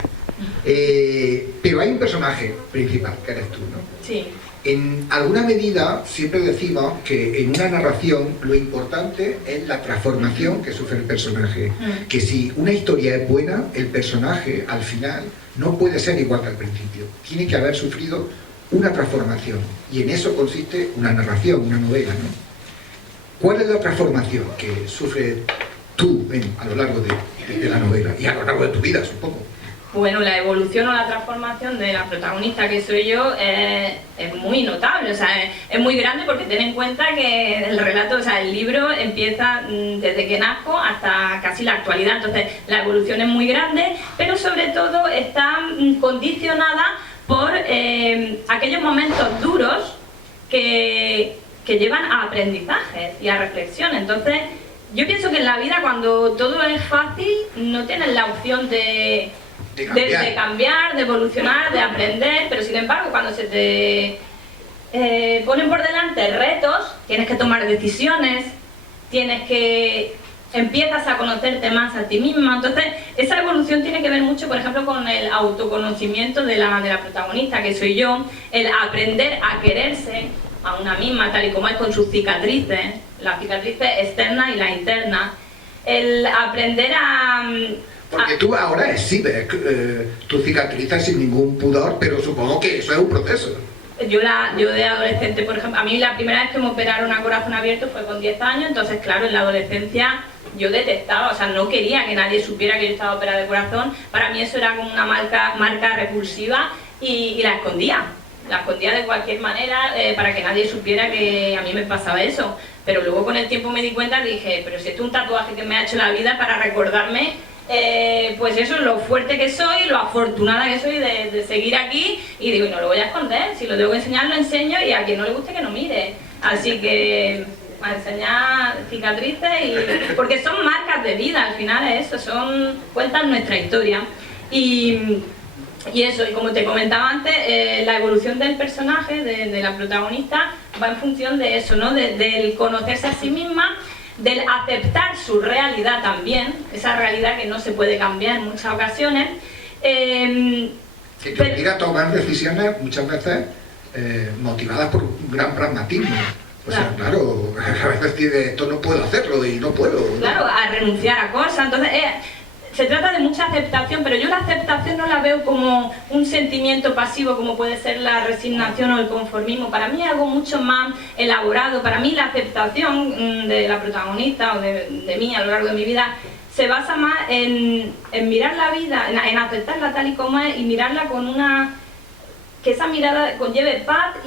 Pero hay un personaje principal, que eres tú, ¿no? Sí. En alguna medida siempre decimos que en una narración lo importante es la transformación que sufre el personaje. Que si una historia es buena, el personaje al final no puede ser igual que al principio. Tiene que haber sufrido una transformación. Y en eso consiste una narración, una novela, ¿no? ¿Cuál es la transformación que sufre tú a lo largo de la novela y a lo largo de tu vida, supongo? Bueno, la evolución o la transformación de la protagonista que soy yo es muy notable, o sea, es muy grande, porque ten en cuenta que el relato, o sea, el libro empieza desde que nazco hasta casi la actualidad, entonces la evolución es muy grande, pero sobre todo está condicionada por aquellos momentos duros que llevan a aprendizajes y a reflexión. Entonces, yo pienso que en la vida, cuando todo es fácil, no tienes la opción de cambiar, de evolucionar, de aprender, pero sin embargo cuando se te ponen por delante retos, tienes que tomar decisiones, empiezas a conocerte más a ti misma. Entonces esa evolución tiene que ver mucho, por ejemplo, con el autoconocimiento de la protagonista, que soy yo, el aprender a quererse a una misma, tal y como es, con sus cicatrices, las cicatrices externas y las internas, el aprender a... Porque tú ahora exhibes tus cicatrices sin ningún pudor, pero supongo que eso es un proceso. Yo de adolescente, por ejemplo, a mí la primera vez que me operaron a corazón abierto fue con 10 años, entonces claro, en la adolescencia yo detestaba, o sea, no quería que nadie supiera que yo estaba operada de corazón. Para mí eso era como una marca repulsiva, y la escondía de cualquier manera, para que nadie supiera que a mí me pasaba eso. Pero luego con el tiempo me di cuenta y dije, pero si esto es un tatuaje que me ha hecho la vida para recordarme, pues eso, lo fuerte que soy, lo afortunada que soy de seguir aquí, y digo, y no lo voy a esconder, si lo tengo que enseñar lo enseño, y a quien no le guste que no mire. Así que a enseñar cicatrices, porque son marcas de vida, al final es eso, cuentan nuestra historia. Y eso, y como te comentaba antes, la evolución del personaje, de la protagonista, va en función de eso, ¿no? Del conocerse a sí misma, del aceptar su realidad también, esa realidad que no se puede cambiar en muchas ocasiones. Que te obliga a tomar decisiones muchas veces motivadas por un gran pragmatismo. O sea, claro, a veces dices, esto no puedo hacerlo y no puedo, ¿no? Claro, a renunciar a cosas. Entonces, se trata de mucha aceptación, pero yo la aceptación no la veo como un sentimiento pasivo como puede ser la resignación o el conformismo. Para mí es algo mucho más elaborado. Para mí la aceptación de la protagonista o de mí a lo largo de mi vida se basa más en mirar la vida, en aceptarla tal y como es, y mirarla con que esa mirada conlleve paz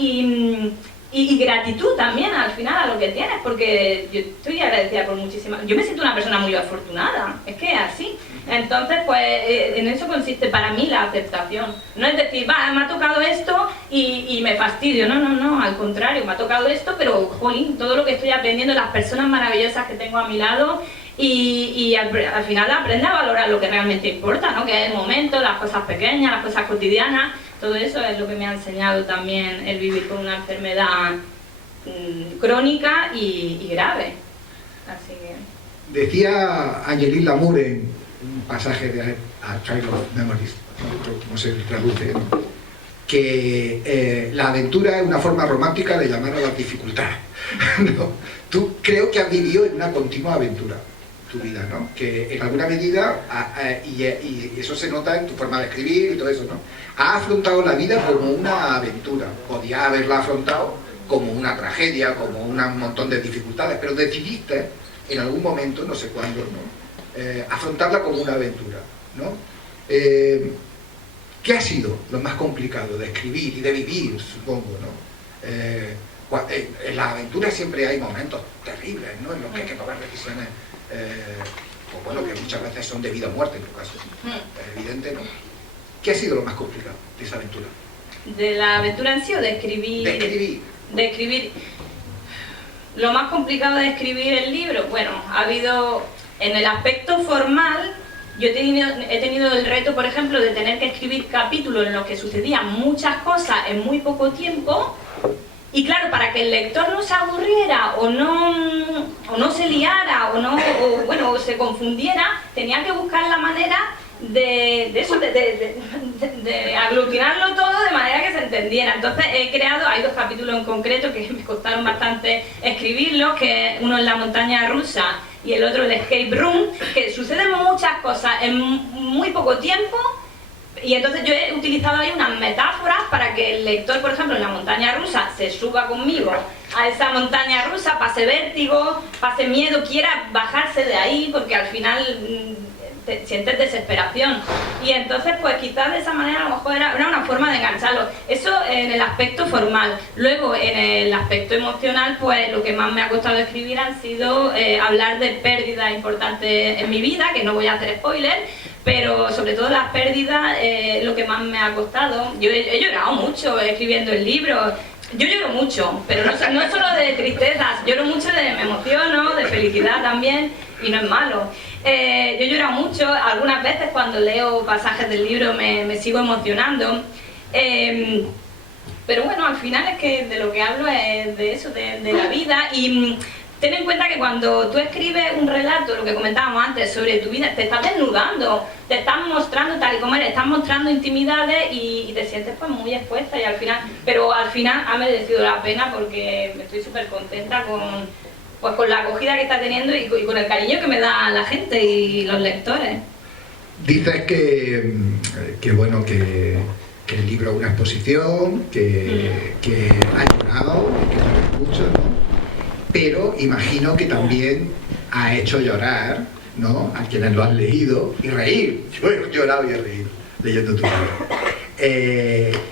y gratitud también al final a lo que tienes, porque yo estoy agradecida por muchísimas... Yo me siento una persona muy afortunada, es que es así. Entonces, pues en eso consiste para mí la aceptación. No es decir, me ha tocado esto y me fastidio. No, al contrario, me ha tocado esto, pero, jolín, todo lo que estoy aprendiendo, las personas maravillosas que tengo a mi lado, y al final aprende a valorar lo que realmente importa, ¿no? Que es el momento, las cosas pequeñas, las cosas cotidianas. Todo eso es lo que me ha enseñado también el vivir con una enfermedad crónica y grave. Así que... Decía Angeline Lamour en un pasaje de A Child of Memories, como se traduce, que la aventura es una forma romántica de llamar a la dificultad. ¿No? Tú creo que has vivido en una continua aventura tu vida, ¿no? Que en alguna medida, y eso se nota en tu forma de escribir y todo eso, ¿no? Has afrontado la vida como una aventura. Podías haberla afrontado como una tragedia, como un montón de dificultades, pero decidiste en algún momento, no sé cuándo, ¿no? afrontarla como una aventura, ¿no? ¿Qué ha sido lo más complicado de escribir y de vivir, supongo, ¿no? En las aventuras siempre hay momentos terribles, ¿no? En los que hay que tomar decisiones, pues bueno, que muchas veces son de vida o muerte en tu caso. Es evidente, ¿no? ¿Qué ha sido lo más complicado de esa aventura? ¿De la aventura en sí o de escribir? De escribir. De escribir. Lo más complicado de escribir el libro, bueno, ha habido, en el aspecto formal, yo he tenido el reto, por ejemplo, de tener que escribir capítulos en los que sucedían muchas cosas en muy poco tiempo, y claro, para que el lector no se aburriera o no se liara o se confundiera, tenía que buscar la manera de aglutinarlo todo de manera que se entendiera. Entonces hay dos capítulos en concreto que me costaron bastante escribirlos, que uno es la montaña rusa y el otro el escape room, que suceden muchas cosas en muy poco tiempo. Y entonces yo he utilizado ahí unas metáforas para que el lector, por ejemplo, en la montaña rusa se suba conmigo a esa montaña rusa, pase vértigo, pase miedo, quiera bajarse de ahí, porque al final sientes desesperación. Y entonces pues quizás de esa manera a lo mejor era una forma de engancharlo. Eso en el aspecto formal. Luego en el aspecto emocional, pues lo que más me ha costado escribir han sido hablar de pérdidas importantes en mi vida, que no voy a hacer spoiler, pero sobre todo las pérdidas, lo que más me ha costado. Yo he llorado mucho escribiendo el libro. Yo lloro mucho, pero no solo de tristezas, lloro mucho me emociono, de felicidad también, y no es malo. Yo he llorado mucho, algunas veces cuando leo pasajes del libro me sigo emocionando, pero bueno, al final es que de lo que hablo es de eso, de la vida. Y ten en cuenta que cuando tú escribes un relato, lo que comentábamos antes sobre tu vida, te estás desnudando, te estás mostrando tal y como eres, estás mostrando intimidades y te sientes pues muy expuesta, y al final ha merecido la pena, porque me estoy súper contenta con la acogida que está teniendo y con el cariño que me da la gente y los lectores. Dices que el libro es una exposición, que ha llorado, que lloras mucho, ¿no? Pero imagino que también ha hecho llorar, ¿no?, a quienes lo han leído, y reír. Yo he llorado y he reído leyendo tu libro.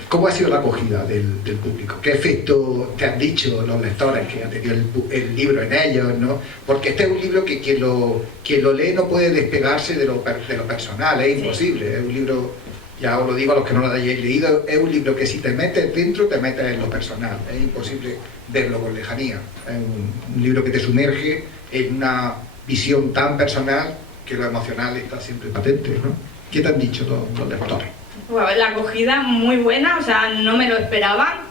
¿Cómo ha sido la acogida del público? ¿Qué efecto te han dicho los lectores que ha tenido el libro en ellos, ¿no? Porque este es un libro que quien lo lee no puede despegarse de lo personal, es imposible. Es un libro, ya os lo digo a los que no lo hayáis leído, es un libro que si te metes dentro, te metes en lo personal. Es imposible verlo con lejanía. Es un libro que te sumerge en una visión tan personal que lo emocional está siempre patente, ¿no? ¿Qué te han dicho los lectores? Bueno, la acogida muy buena, o sea, no me lo esperaba.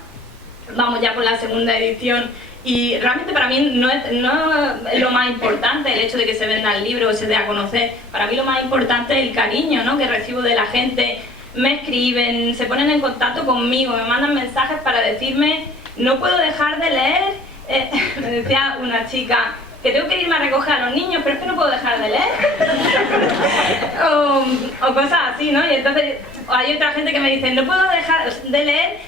Vamos ya por la segunda edición y realmente para mí no es lo más importante el hecho de que se venda el libro o se dé a conocer. Para mí lo más importante es el cariño, ¿no?, que recibo de la gente. Me escriben, se ponen en contacto conmigo, me mandan mensajes para decirme: no puedo dejar de leer. Me decía una chica que tengo que irme a recoger a los niños, pero es que no puedo dejar de leer. o cosas así, ¿no? Y entonces hay otra gente que me dice: no puedo dejar de leer,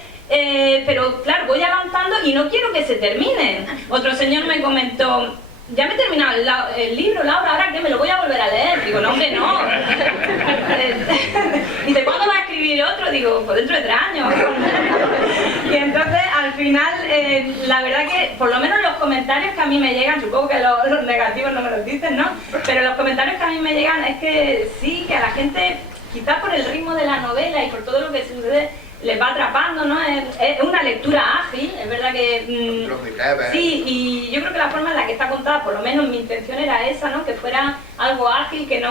pero claro, voy avanzando y no quiero que se termine. Otro señor me comentó: ya me he terminado el libro, Laura, ¿ahora qué? ¿Me lo voy a volver a leer? Digo: no, hombre, no. Dice: ¿cuándo va a escribir otro? Digo: pues dentro de 3 años. Y entonces, al final, la verdad que, por lo menos los comentarios que a mí me llegan, supongo que los negativos no me los dicen, ¿no? Pero los comentarios que a mí me llegan es que sí, que a la gente, quizás por el ritmo de la novela y por todo lo que sucede, les va atrapando, ¿no? Es una lectura ágil, es verdad que... sí, y yo creo que la forma en la que está contada, por lo menos mi intención era esa, ¿no? Que fuera algo ágil, que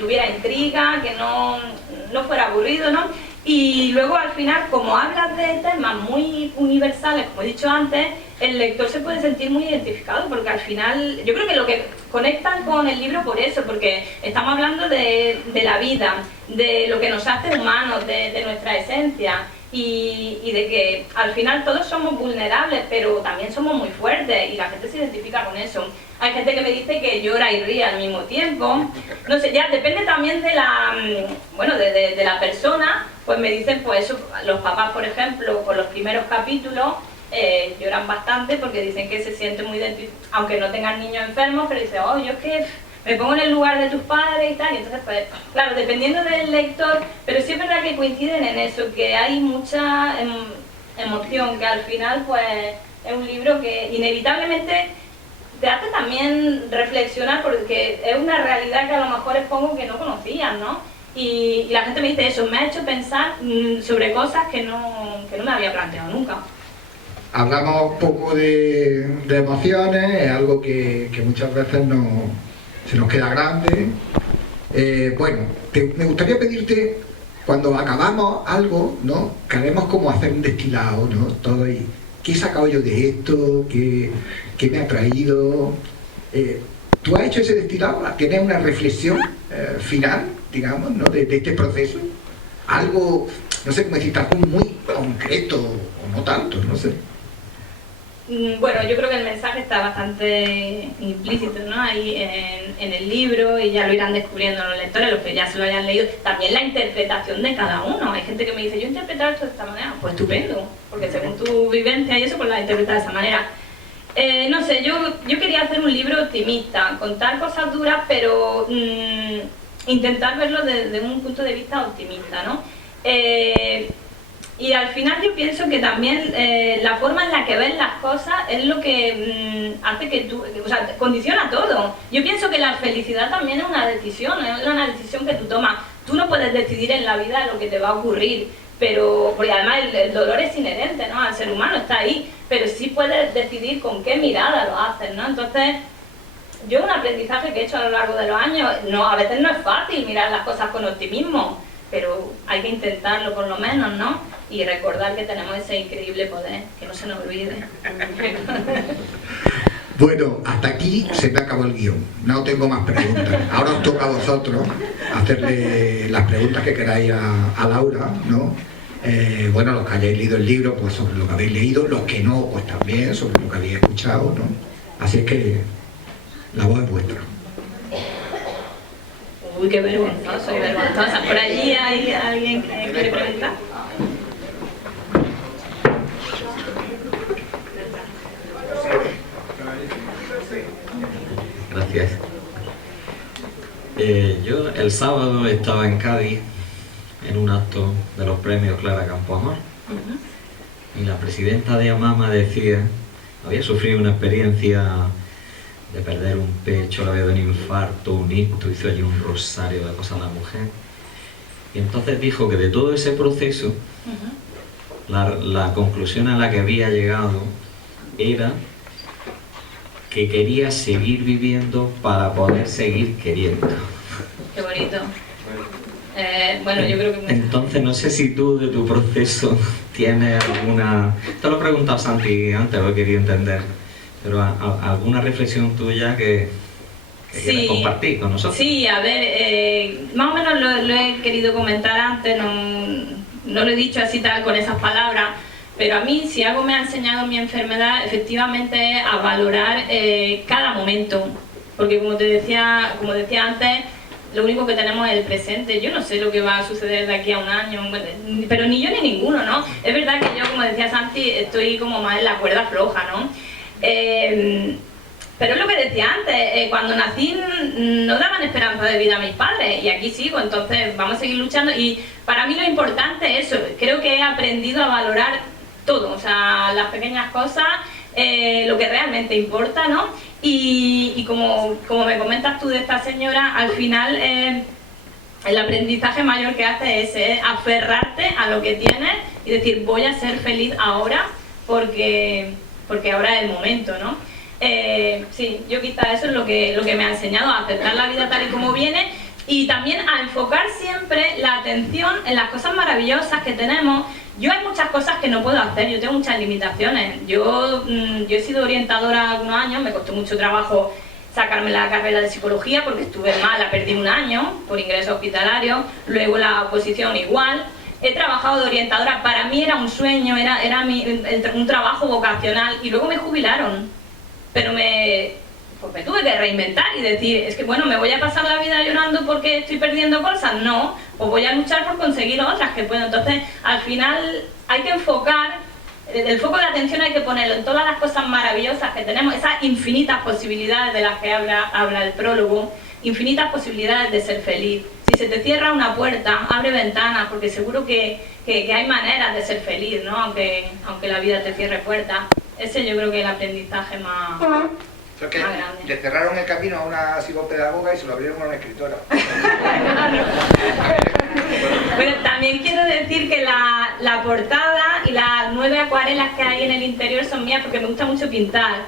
tuviera intriga, que no fuera aburrido, ¿no? Y luego al final, como hablas de temas muy universales, como he dicho antes, el lector se puede sentir muy identificado, porque al final, yo creo que lo que conectan con el libro por eso, porque estamos hablando de la vida, de lo que nos hace humanos, de nuestra esencia, y de que al final todos somos vulnerables, pero también somos muy fuertes, y la gente se identifica con eso. Hay gente que me dice que llora y ríe al mismo tiempo. No sé, ya depende también de la persona. Pues me dicen, pues eso, los papás, por ejemplo, con los primeros capítulos lloran bastante porque dicen que se sienten muy identificados, aunque no tengan niños enfermos, pero dicen: oh, yo es que me pongo en el lugar de tus padres y tal, y entonces pues, claro, dependiendo del lector, pero sí es verdad que coinciden en eso, que hay mucha emoción, que al final pues es un libro que inevitablemente te hace también reflexionar, porque es una realidad que a lo mejor expongo que no conocías, ¿no? Y la gente me dice eso, me ha hecho pensar sobre cosas que no me había planteado nunca. Hablamos poco de emociones, es algo que muchas veces se nos queda grande. Bueno, me gustaría pedirte, cuando acabamos algo, ¿no? Que haremos como hacer un destilado, ¿no? Todo ahí. ¿Qué he sacado yo de esto? ¿Qué me ha traído? ¿Tú has hecho ese destilado? ¿Tienes una reflexión final, digamos, ¿no? de este proceso? Algo, no sé cómo decir, algo muy concreto o no tanto, no sé. Bueno, yo creo que el mensaje está bastante implícito, ¿no? Ahí en el libro, y ya lo irán descubriendo los lectores, los que ya se lo hayan leído. También la interpretación de cada uno. Hay gente que me dice, yo he interpretado esto de esta manera. Pues estupendo, porque según tu vivencia y eso, pues la interpretas de esa manera. No sé, yo quería hacer un libro optimista, contar cosas duras, pero intentar verlo desde un punto de vista optimista, ¿no? Y al final yo pienso que también la forma en la que ves las cosas es lo que hace que tú, o sea, condiciona todo. Yo pienso que la felicidad también es una decisión que tú tomas. Tú no puedes decidir en la vida lo que te va a ocurrir, pero porque además el dolor es inherente, ¿no? Al ser humano, está ahí, pero sí puedes decidir con qué mirada lo haces, ¿no? Entonces, yo un aprendizaje que he hecho a lo largo de los años, a veces no es fácil mirar las cosas con optimismo, pero hay que intentarlo por lo menos, ¿no? Y recordar que tenemos ese increíble poder, que no se nos olvide. Bueno, hasta aquí se me acabó el guión, no tengo más preguntas. Ahora os toca a vosotros hacerle las preguntas que queráis a Laura, ¿no? Bueno, los que hayáis leído el libro, pues sobre lo que habéis leído, los que no, pues también sobre lo que habéis escuchado, ¿no? Así es que la voz es vuestra. Uy, qué vergonzoso y vergonzosa. ¿Por allí hay alguien que quiere preguntar? Gracias. Yo el sábado estaba en Cádiz en un acto de los premios Clara Campoamor y la presidenta de AMAMA decía, había sufrido una experiencia de perder un pecho, le había dado un infarto, un ictus, hizo allí un rosario de cosas a la mujer, y entonces dijo que de todo ese proceso la conclusión a la que había llegado era que quería seguir viviendo para poder seguir queriendo. Qué bonito. Bueno, yo creo que... Entonces no sé si tú de tu proceso tienes alguna... Te lo he preguntado Santi antes, lo he querido entender, pero alguna reflexión tuya que quieres compartir con nosotros. Sí, a ver, más o menos lo he querido comentar antes, no lo he dicho así tal con esas palabras, pero a mí si algo me ha enseñado mi enfermedad efectivamente es a valorar cada momento, porque como decía antes, lo único que tenemos es el presente. Yo no sé lo que va a suceder de aquí a un año, pero ni yo ni ninguno, ¿no? Es verdad que yo, como decía Santi, estoy como más en la cuerda floja, ¿no? Pero es lo que decía antes, cuando nací no daban esperanza de vida a mis padres y aquí sigo, entonces vamos a seguir luchando y para mí lo importante es eso, creo que he aprendido a valorar todo, o sea, las pequeñas cosas, lo que realmente importa, ¿no? Y como me comentas tú de esta señora, al final el aprendizaje mayor que hace es aferrarte a lo que tienes y decir voy a ser feliz ahora porque ahora es el momento, ¿no? Sí, yo quizá eso es lo que me ha enseñado a aceptar la vida tal y como viene y también a enfocar siempre la atención en las cosas maravillosas que tenemos. Yo hay muchas cosas que no puedo hacer, yo tengo muchas limitaciones. Yo he sido orientadora algunos años, me costó mucho trabajo sacarme la carrera de psicología porque estuve mala, perdí un año por ingreso hospitalario, luego la oposición igual. He trabajado de orientadora, para mí era un sueño, era un trabajo vocacional y luego me jubilaron. Pero me tuve que reinventar y decir, es que bueno, ¿me voy a pasar la vida llorando porque estoy perdiendo cosas? No, pues voy a luchar por conseguir otras que puedo. Entonces, al final hay que enfocar, el foco de atención hay que ponerlo en todas las cosas maravillosas que tenemos, esas infinitas posibilidades de las que habla el prólogo, infinitas posibilidades de ser feliz. Si se te cierra una puerta, abre ventanas, porque seguro que hay maneras de ser feliz, ¿no? Aunque la vida te cierre puertas. Ese yo creo que es el aprendizaje más grande. Le cerraron el camino a una psicopedagoga y se lo abrieron a una escritora. Bueno, también quiero decir que la portada y las 9 acuarelas que hay en el interior son mías porque me gusta mucho pintar.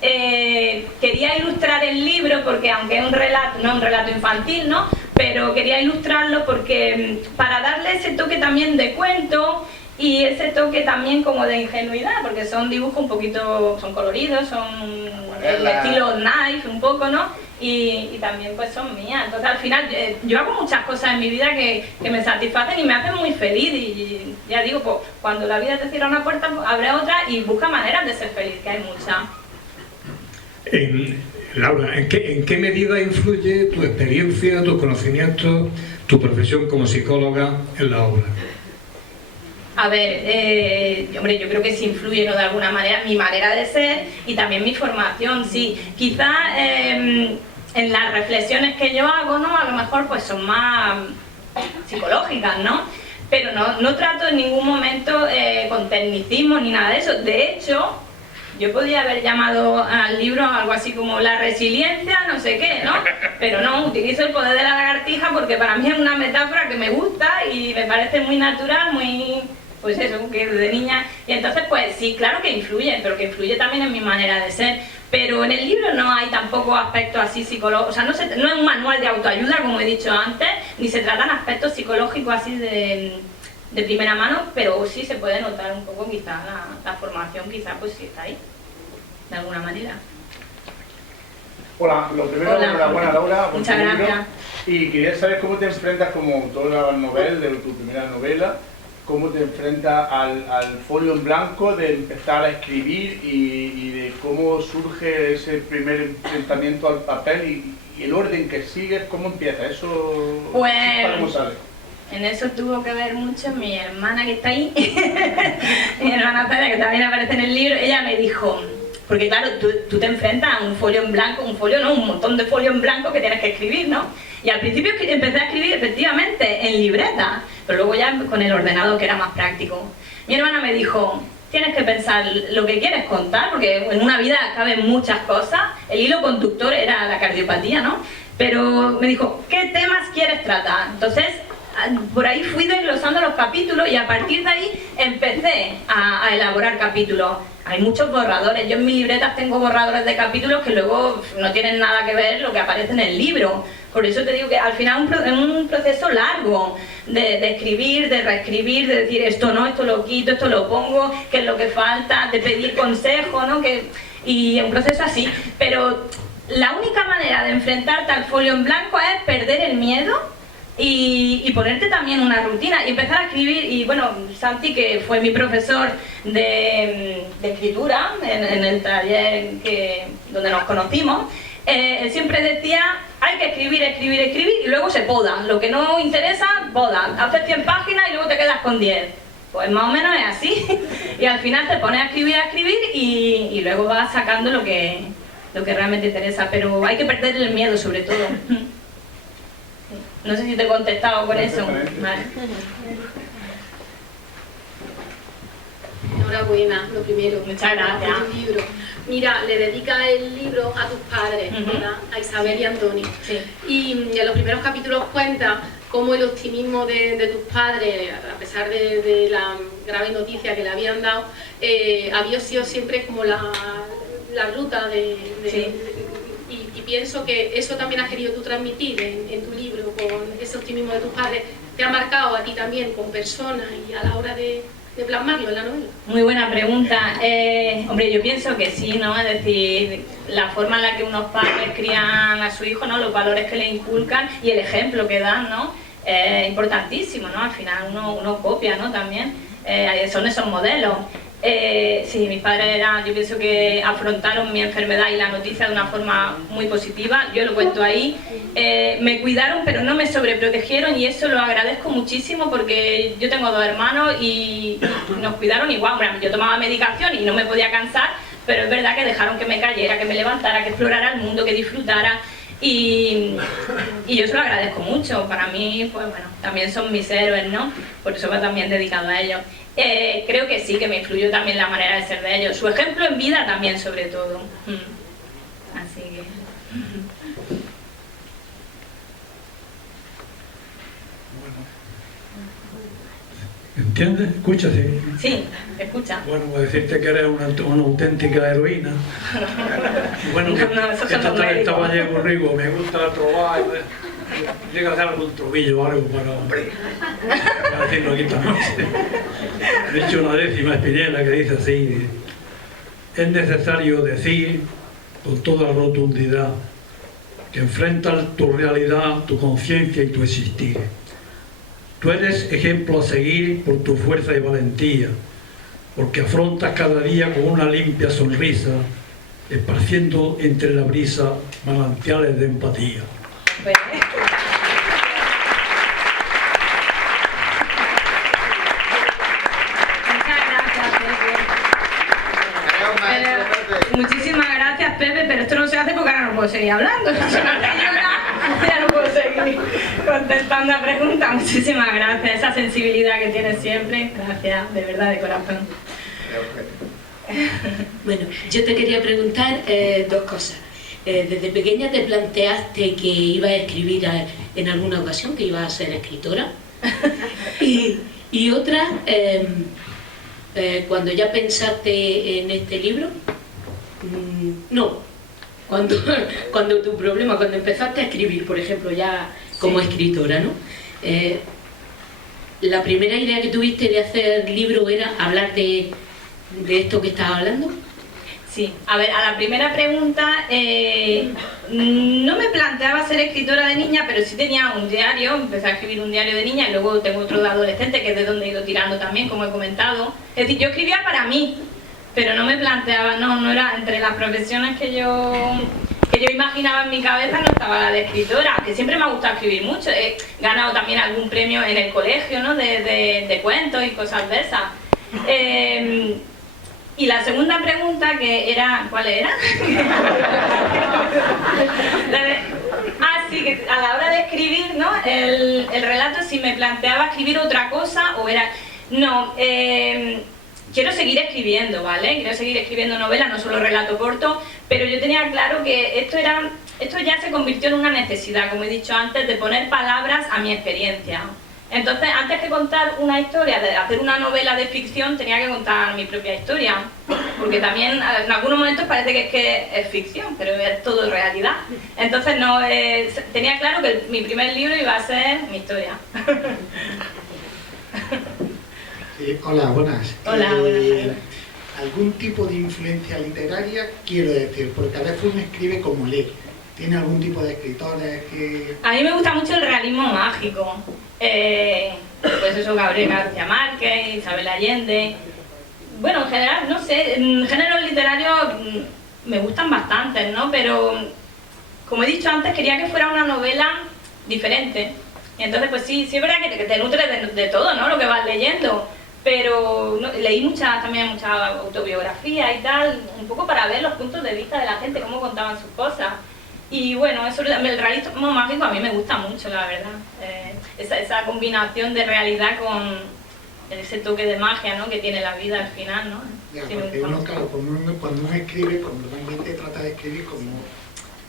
Quería ilustrar el libro porque, aunque es un relato, no es un relato infantil, ¿no? Pero quería ilustrarlo porque para darle ese toque también de cuento y ese toque también como de ingenuidad, porque son dibujos un poquito, son coloridos, son el estilo knife un poco, ¿no? Y también pues son mías. Entonces al final yo hago muchas cosas en mi vida que me satisfacen y me hacen muy feliz, y ya digo, pues cuando la vida te cierra una puerta, pues, abre otra y busca maneras de ser feliz, que hay muchas. Laura, ¿en qué medida influye tu experiencia, tus conocimientos, tu profesión como psicóloga en la obra? A ver, hombre, yo creo que sí influye, ¿no?, de alguna manera mi manera de ser y también mi formación, sí. Quizás en las reflexiones que yo hago, ¿no?, a lo mejor pues son más psicológicas, ¿no? Pero no trato en ningún momento con tecnicismo ni nada de eso. De hecho, yo podría haber llamado al libro algo así como la resiliencia, no sé qué, ¿no? Pero no, utilizo el poder de la lagartija porque para mí es una metáfora que me gusta y me parece muy natural, muy, pues eso, que de niña. Y entonces, pues sí, claro que influye, pero que influye también en mi manera de ser. Pero en el libro no hay tampoco aspectos así psicológicos, o sea, no es un manual de autoayuda, como he dicho antes, ni se tratan aspectos psicológicos así de primera mano, pero sí se puede notar un poco quizá la formación, quizá pues sí está ahí, de alguna manera. Hola, lo primero, enhorabuena Laura por Muchas tu libro. gracias. Y quería saber cómo te enfrentas como autora novel de tu primera novela, cómo te enfrentas al folio en blanco de empezar a escribir y de cómo surge ese primer enfrentamiento al papel y el orden que sigues, cómo empieza, eso, pues, ¿cómo sale? En eso tuvo que ver mucho mi hermana que está ahí, mi hermana Pedra, que también aparece en el libro. Ella me dijo, porque claro, tú te enfrentas a un folio en blanco, un montón de folio en blanco que tienes que escribir, ¿no? Y al principio empecé a escribir efectivamente en libreta, pero luego ya con el ordenador, que era más práctico. Mi hermana me dijo, tienes que pensar lo que quieres contar, porque en una vida caben muchas cosas. El hilo conductor era la cardiopatía, ¿no? Pero me dijo, ¿qué temas quieres tratar? Entonces, por ahí fui desglosando los capítulos y a partir de ahí empecé a elaborar capítulos. Hay muchos borradores, yo en mis libretas tengo borradores de capítulos que luego no tienen nada que ver lo que aparece en el libro. Por eso te digo que al final es un proceso largo de escribir, de reescribir, de decir esto no, esto lo quito, esto lo pongo, qué es lo que falta, de pedir consejo, ¿no? Y un proceso así. Pero la única manera de enfrentarte al folio en blanco es perder el miedo y ponerte también una rutina y empezar a escribir. Y bueno, Santi, que fue mi profesor de escritura en el taller donde nos conocimos, él siempre decía, hay que escribir, escribir, escribir y luego se poda. Lo que no interesa, poda. Haces 100 páginas y luego te quedas con 10. Pues más o menos es así. Y al final te pones a escribir y luego vas sacando lo que realmente interesa. Pero hay que perder el miedo sobre todo. No sé si te he contestado con eso. Vale. Enhorabuena, lo primero. Muchas gracias. Por tu libro. Mira, le dedicas el libro a tus padres, ¿verdad? A Isabel y Antonio. Sí. Y en los primeros capítulos cuenta cómo el optimismo de tus padres, a pesar de la grave noticia que le habían dado, había sido siempre como la ruta Sí. Y pienso que eso también has querido tú transmitir en tu libro, con ese optimismo de tus padres. Te ha marcado a ti también con personas y a la hora de plasmarlo en la novela. Muy buena pregunta. Hombre, yo pienso que sí, ¿no? Es decir, la forma en la que unos padres crían a su hijo, ¿no? Los valores que le inculcan y el ejemplo que dan, ¿no? Es importantísimo, ¿no? Al final uno copia, ¿no? También son esos modelos. Sí, mis padres yo pienso que afrontaron mi enfermedad y la noticia de una forma muy positiva. Yo lo cuento ahí. Me cuidaron, pero no me sobreprotegieron y eso lo agradezco muchísimo porque yo tengo 2 hermanos y nos cuidaron igual. Bueno, yo tomaba medicación y no me podía cansar, pero es verdad que dejaron que me cayera, que me levantara, que explorara el mundo, que disfrutara. Y yo se lo agradezco mucho. Para mí, pues bueno, también son mis héroes, ¿no? Por eso va también dedicado a ellos. Creo que sí, que me influyó también la manera de ser de ellos. Su ejemplo en vida también, sobre todo. Así que... ¿Entiendes? ¿Escuchas? Sí. Sí, escucha. Bueno, voy a decirte que eres una auténtica heroína. Y bueno, que No, eso son esta los tarde médicos. estaba allí conmigo, me gusta trobar, llega a hacer algún trobillo o algo para, hombre, voy a decirlo aquí también. He hecho una décima espinela que dice así: es necesario decir con toda rotundidad que enfrentas tu realidad, tu conciencia y tu existir. Tú eres ejemplo a seguir por tu fuerza y valentía, porque afrontas cada día con una limpia sonrisa, esparciendo entre la brisa manantiales de empatía. Pues, muchas gracias, Pepe. Muchísimas gracias, Pepe, pero esto no se hace porque ahora no puedo seguir hablando. Si no te llora, ya no puedo seguir contestando a preguntas. Muchísimas gracias, esa sensibilidad que tienes siempre. Gracias, de verdad, de corazón. Bueno, yo te quería preguntar dos cosas. Desde pequeña te planteaste que ibas a escribir en alguna ocasión, que ibas a ser escritora. Y otra, cuando ya pensaste en este libro, no, cuando tu problema, cuando empezaste a escribir, por ejemplo, ya como escritora, ¿no? La primera idea que tuviste de hacer libro era hablar de esto que estás hablando. Sí, a ver, a la primera pregunta, no me planteaba ser escritora de niña, pero sí tenía un diario, empecé a escribir un diario de niña y luego tengo otro de adolescente, que es de donde he ido tirando también, como he comentado. Es decir, yo escribía para mí, pero no me planteaba, no era entre las profesiones que yo imaginaba en mi cabeza, no estaba la de escritora, que siempre me ha gustado escribir mucho. He ganado también algún premio en el colegio, ¿no? de cuentos y cosas de esas. Y la segunda pregunta, que era, ¿cuál era? Sí, que a la hora de escribir, ¿no? El relato, si me planteaba escribir otra cosa o era... No, quiero seguir escribiendo, ¿vale? Quiero seguir escribiendo novelas, no solo relato corto, pero yo tenía claro que esto ya se convirtió en una necesidad, como he dicho antes, de poner palabras a mi experiencia. Entonces, antes que contar una historia, de hacer una novela de ficción, tenía que contar mi propia historia, porque también en algunos momentos parece que es ficción, pero es todo realidad. Entonces, no, tenía claro que mi primer libro iba a ser mi historia. Hola, buenas. Hola, buenas tardes. ¿Algún tipo de influencia literaria? Quiero decir, porque a veces uno escribe como lee. ¿Tiene algún tipo de escritores que...? A mí me gusta mucho el realismo mágico. Pues eso, Gabriel García Márquez, Isabel Allende. Bueno, en general, no sé, en géneros literarios me gustan bastantes, ¿no? Pero, como he dicho antes, quería que fuera una novela diferente. Y entonces, pues sí es verdad que te nutre de todo, ¿no? Lo que vas leyendo. Pero leí también mucha autobiografía y tal, un poco para ver los puntos de vista de la gente, cómo contaban sus cosas. Y bueno, eso, el realismo mágico a mí me gusta mucho, la verdad. Esa combinación de realidad con ese toque de magia, ¿no? Que tiene la vida al final, ¿no? Ya, Sí, porque uno, claro, cuando uno escribe, normalmente trata de escribir como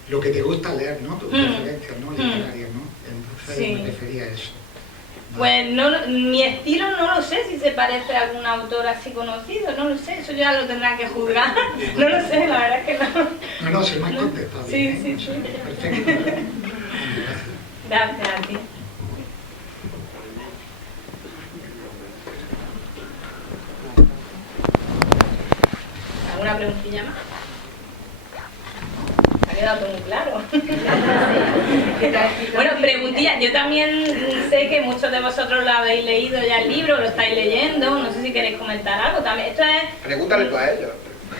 lo que te gusta leer, ¿no? Tus preferencias, ¿no? Literarias, ¿no? Entonces Sí. me refería a eso. Pues mi estilo no lo sé si se parece a algún autor así conocido, no lo sé, eso ya lo tendrán que juzgar. No lo sé, la verdad es que no. No, se me ha contestado. Sí, bien, sí, ¿eh? sí. Perfecto. Gracias. Gracias a ti. ¿Alguna preguntilla más? Ha quedado todo muy claro. Bueno, preguntilla. Yo también sé que muchos de vosotros lo habéis leído ya el libro, lo estáis leyendo. No sé si queréis comentar algo también. Esto es... Pregúntale tú a ellos.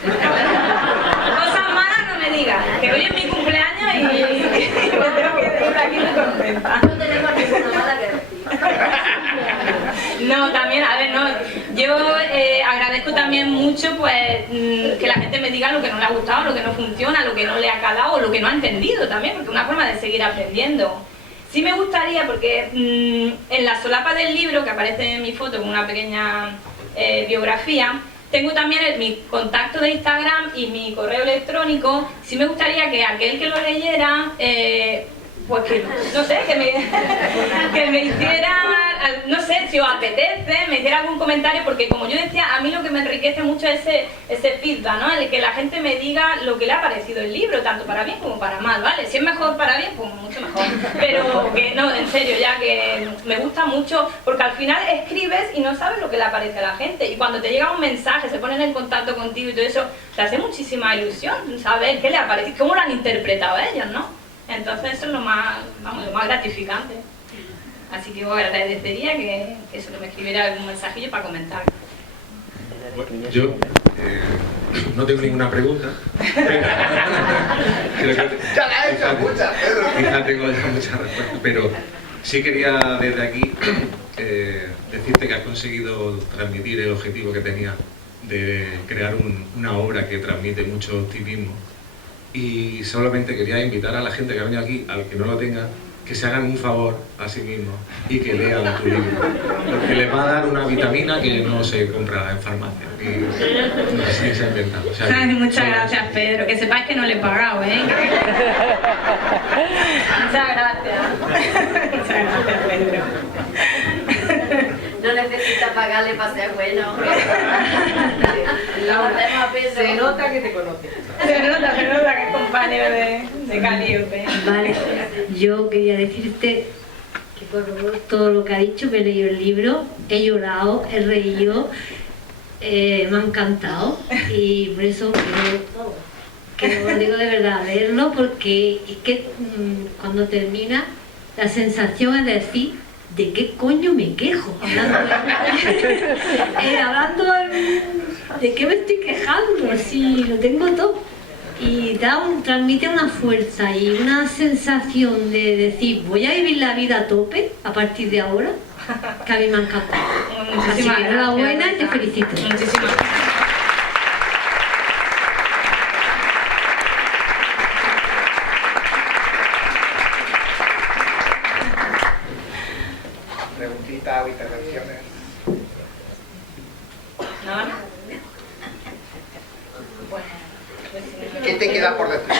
Cosas malas no me digas, que hoy es mi cumpleaños y me tengo que ir aquí muy contenta. No tenemos ninguna mala que decir. No, también, a ver, no, yo agradezco también mucho mucho pues que la gente me diga lo que no le ha gustado, lo que no funciona, lo que no le ha calado o lo que no ha entendido también, porque es una forma de seguir aprendiendo. Sí me gustaría, porque en la solapa del libro, que aparece en mi foto con una pequeña biografía, tengo también mi contacto de Instagram y mi correo electrónico. Sí me gustaría que aquel que lo leyera, pues que, no sé, que me hiciera, no sé, si os apetece, me hiciera algún comentario, porque como yo decía, a mí lo que me enriquece mucho es ese feedback, ¿no? El que la gente me diga lo que le ha parecido el libro, tanto para bien como para mal, ¿vale? Si es mejor para bien, pues mucho mejor. Pero que no, en serio, ya que me gusta mucho, porque al final escribes y no sabes lo que le parece a la gente. Y cuando te llega un mensaje, se ponen en contacto contigo y todo eso, te hace muchísima ilusión saber qué le ha parecido, cómo lo han interpretado ellos, ¿no? Entonces eso es lo más, vamos, lo más gratificante. Así que os agradecería que eso, que me escribiera algún mensajillo para comentar. Bueno, yo no tengo ninguna pregunta, pero creo que Ya la he hecho muchas, Pedro. quizá tengo ya muchas respuestas, pero sí quería desde aquí decirte que has conseguido transmitir el objetivo que tenía de crear una obra que transmite mucho optimismo. Y solamente quería invitar a la gente que ha venido aquí, al que no lo tenga, que se hagan un favor a sí mismos y que lean tu libro. Porque les va a dar una vitamina que no se compra en farmacia. Y no sé si se ha inventado. O sea, Ay, muchas gracias, Pedro. Que sepáis que no le he pagado, ¿eh? Muchas gracias. Muchas gracias, Pedro. No necesita pagarle para ser bueno. Se nota que te conoce. Se nota que es compañero de Calíope. Vale, yo quería decirte que por todo lo que ha dicho, me he leído el libro, he llorado, he reído, me ha encantado y por eso que os digo de verdad, leerlo, porque es que cuando termina la sensación es decir, ¿de qué coño me quejo? ¿De qué me estoy quejando? Si lo tengo todo. Y transmite una fuerza y una sensación de decir, voy a vivir la vida a tope a partir de ahora, que a mí me ha encantado. Así que enhorabuena y te felicito. Muchísimas gracias. Preguntitas o intervenciones. ¿Nada? ¿Qué te queda por decir?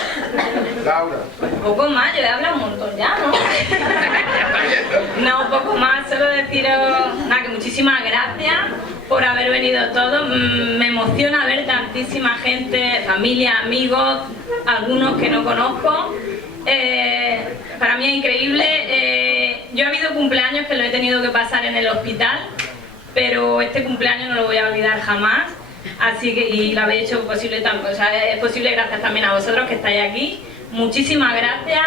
Laura. Poco más, yo he hablado un montón ya, ¿no? No, poco más, solo deciros nada, que muchísimas gracias por haber venido todos. Me emociona ver tantísima gente, familia, amigos, algunos que no conozco. Para mí es increíble. Yo ha habido cumpleaños que lo he tenido que pasar en el hospital, pero este cumpleaños no lo voy a olvidar jamás. Así que, y lo habéis hecho posible, o sea, es posible gracias también a vosotros que estáis aquí. Muchísimas gracias.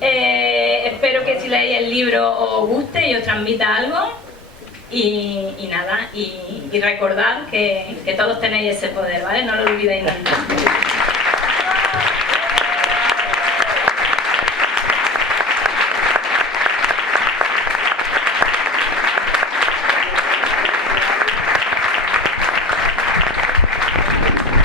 Espero que si leéis el libro os guste y os transmita algo. Y nada, y recordad que todos tenéis ese poder, ¿vale? No lo olvidéis nunca.